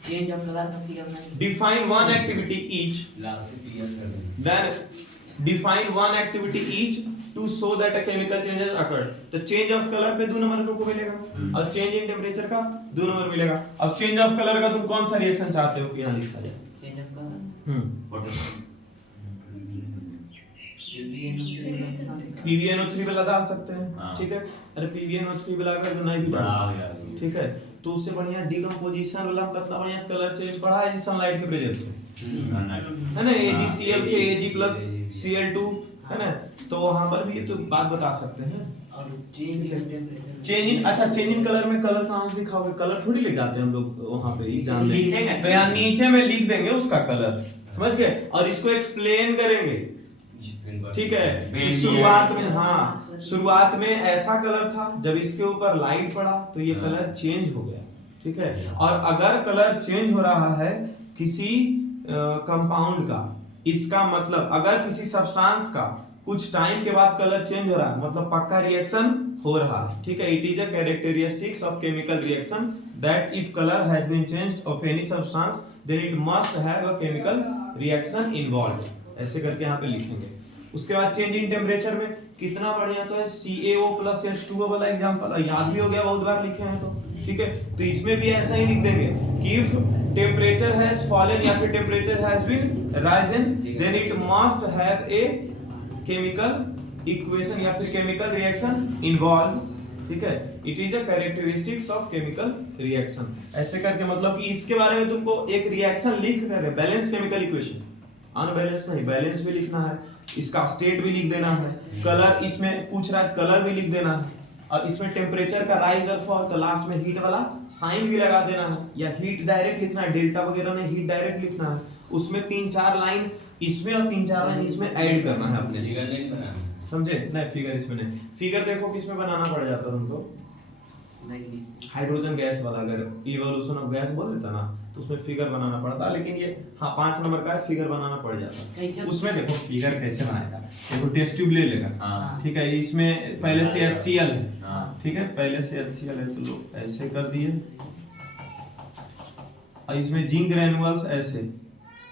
चेंज ऑफ कलर का फिगर में डिफाइन वन एक्टिविटी ईच, लाल से क्लियर कर दें। Then define one activity each to show that a chemical change has occurred. तो चेंज ऑफ कलर पे 2 नंबर तुमको मिलेगा, और चेंज इन टेम्परेचर का 2 नंबर मिलेगा। अब चेंज ऑफ कलर का तुम कौन सा रिएक्शन चाहते हो कि यहां लिखा जाए? चेंज ऑफ कलर PbNO3 वाला डाल सकते हैं, हाँ। ठीक है। अरे PbNO3 वाला अगर जो नहीं भी बड़ा डाला, हो गया, ठीक है, तो उससे बढ़िया डिकम्पोजिशन वाला कितना बढ़िया कलर चेंज पड़ा है सनलाइट के प्रेजेंस में, है ना। AgCl से Ag प्लस Cl2, है ना। तो वहां पर भी ये तो बात बता सकते हैं। और change in temperature, change in, अच्छा चेंज इन कलर में कलर कहां से दिखाओगे? कलर थोड़ी लिख जाते हैं हम लोग वहां पे, एग्जाम में लिखेंगे। तो यहाँ नीचे में लिख देंगे उसका कलर, समझ गए, और इसको एक्सप्लेन करेंगे, ठीक है। तो शुरुआत में ऐसा कलर था, जब इसके ऊपर लाइट पड़ा तो ये कलर चेंज हो गया, ठीक है। और अगर कलर चेंज हो रहा है किसी कंपाउंड का, इसका मतलब अगर किसी सब्सटेंस का कुछ टाइम के बाद कलर चेंज हो रहा है, मतलब पक्का रिएक्शन हो रहा है, ठीक है। It is a characteristics of chemical reaction that if colour has been changed of any substance then it must have a chemical reaction involved, ऐसे करके यहाँ पे लिखेंगे। उसके बाद चेंज इन टेम्परेचर में कितना बढ़िया तो है CaO प्लस H2O वाला एग्जांपल याद भी हो गया, बहुत बार लिखे हैं तो, ठीक है। तो इसमें भी ऐसा ही लिख देंगे कि इफ टेम्परेचर हैज फॉलन या फिर temperature has been risen then it must have a chemical equation या फिर केमिकल रिएक्शन इन्वॉल्व, ठीक है, it is a characteristics of chemical reaction. ऐसे करके मतलब कि इसके बारे में तुमको एक रिएक्शन लिख कर बैलेंस केमिकल इक्वेशन, अनबैलेंस नहीं बैलेंस भी लिखना है, इसका स्टेट भी लिख देना है, कलर इसमें पूछ रहा है कलर भी लिख देना है, और इसमें टेम्परेचर का राइज और फॉल, तो लास्ट में हीट वाला साइन भी लगा देना है, या हीट डायरेक्ट लिखना है, डेल्टा वगैरह नहीं हीट डायरेक्ट लिखना है, उसमें 3-4 लाइन इसमें और 3-4 लाइन इसमें ऐड करना है अपने से, फिगर नहीं बनाना। समझे? नहीं फिगर इसमें नहीं, फिगर देखो किसमें बनाना पड़ जाता तुमको, हाइड्रोजन गैस वाला, अगर इवोल्यूशन ऑफ गैस बोल देता ना तो उसमें फिगर बनाना पड़ता, लेकिन ये हाँ 5 नंबर का है, फिगर बनाना पड़ जाता। उसमें देखो फिगर कैसे बनाएगा, देखो टेस्ट ट्यूब ले लेगा, हाँ। ठीक है, इसमें पहले से HCl है, हाँ। ठीक है, पहले से HCl है तो लो ऐसे कर दिए, और इसमें जिंक ग्रेनुअल्स ऐसे,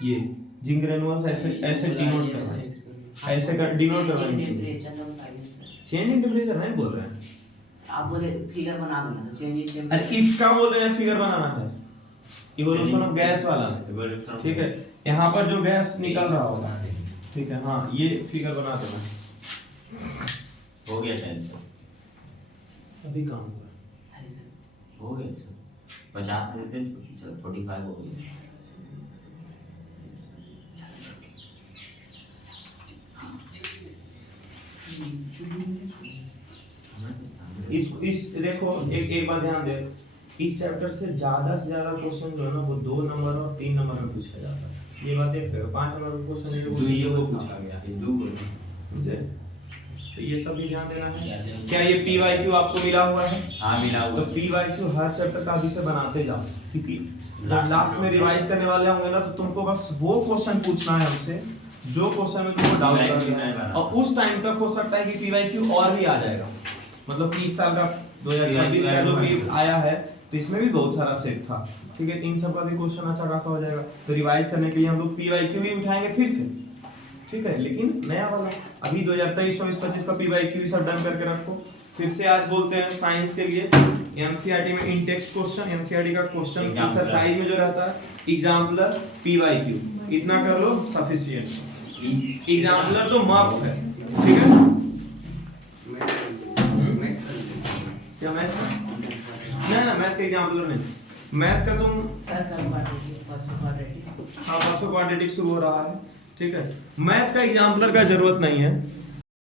ये जिंक ग्रेनुअल्स ऐसे ऐसे डिनोट करना, ऐसे कर डिनोट करना, चेंज इन टेम्परेचर नहीं बोल रहे हैं, आप बोले फिगर बना दो ना, तो चेंज इन अरे टेम्परेचर इसका बोल रहे हैं फिगर बनाना है, इवोल्यूशन ऑफ गैस वाला है, ठीक है, यहाँ पर जो गैस निकल रहा होगा, ठीक है, हाँ ये फिगर बना देना। हो गया शायद, अभी काम हुआ, हो गया सर, 50 देते चलो 45 हो गया। इस देखो एक बात ध्यान दे, इस चैप्टर से ज्यादा क्वेश्चन जो है ना वो 2 नंबर और 3 नंबर में पूछा जाता है, ये बात देख रहे हो, 5 नंबर का क्वेश्चन है वो ये को को पूछा गया, हिंदू को समझे? तो ये सब भी ध्यान देना है। क्या ये PYQ आपको मिला हुआ है? हाँ मिला हुआ तो PYQ हर चैप्टर का अभी से बनाते जाओ, क्योंकि जब लास्ट में रिवाइज करने वाले होंगे ना तो तुमको बस वो क्वेश्चन पूछना है हमसे जो क्वेश्चन में तुमको डाउट है, और उस टाइम तक हो सकता है कि PYQ और भी आ जाएगा, मतलब कि इस साल का 2026 का जो भी आया है तो इसमें भी बहुत सारा सेट था, ठीक है, इन सब का भी क्वेश्चन अच्छा खासा हो जाएगा, तो रिवाइज करने के लिए हम लोग PYQ भी उठाएंगे फिर से, ठीक है, लेकिन नया वाला अभी 2023-24-25 का PYQ सब डन करके रखो। फिर से आज बोलते हैं साइंस के लिए एनसीईआरटी में इन टेक्स्ट क्वेश्चन, एनसीईआरटी का क्वेश्चन एक्सरसाइज में जो रहता है एग्जाम्पलर PYQ इतना कर लो सफिशिएंट, एग्जाम्पलर तो मस्ट है, ठीक है, क्या मैथ नहीं ना, मैथ का एग्जाम्पलर नहीं, मैथ का तुम सर्कल क्वाड्रेटिक हाँ परसों क्वाड्रेटिक शुरू हो रहा है, ठीक है, मैथ का एग्जाम्पलर का जरूरत नहीं है,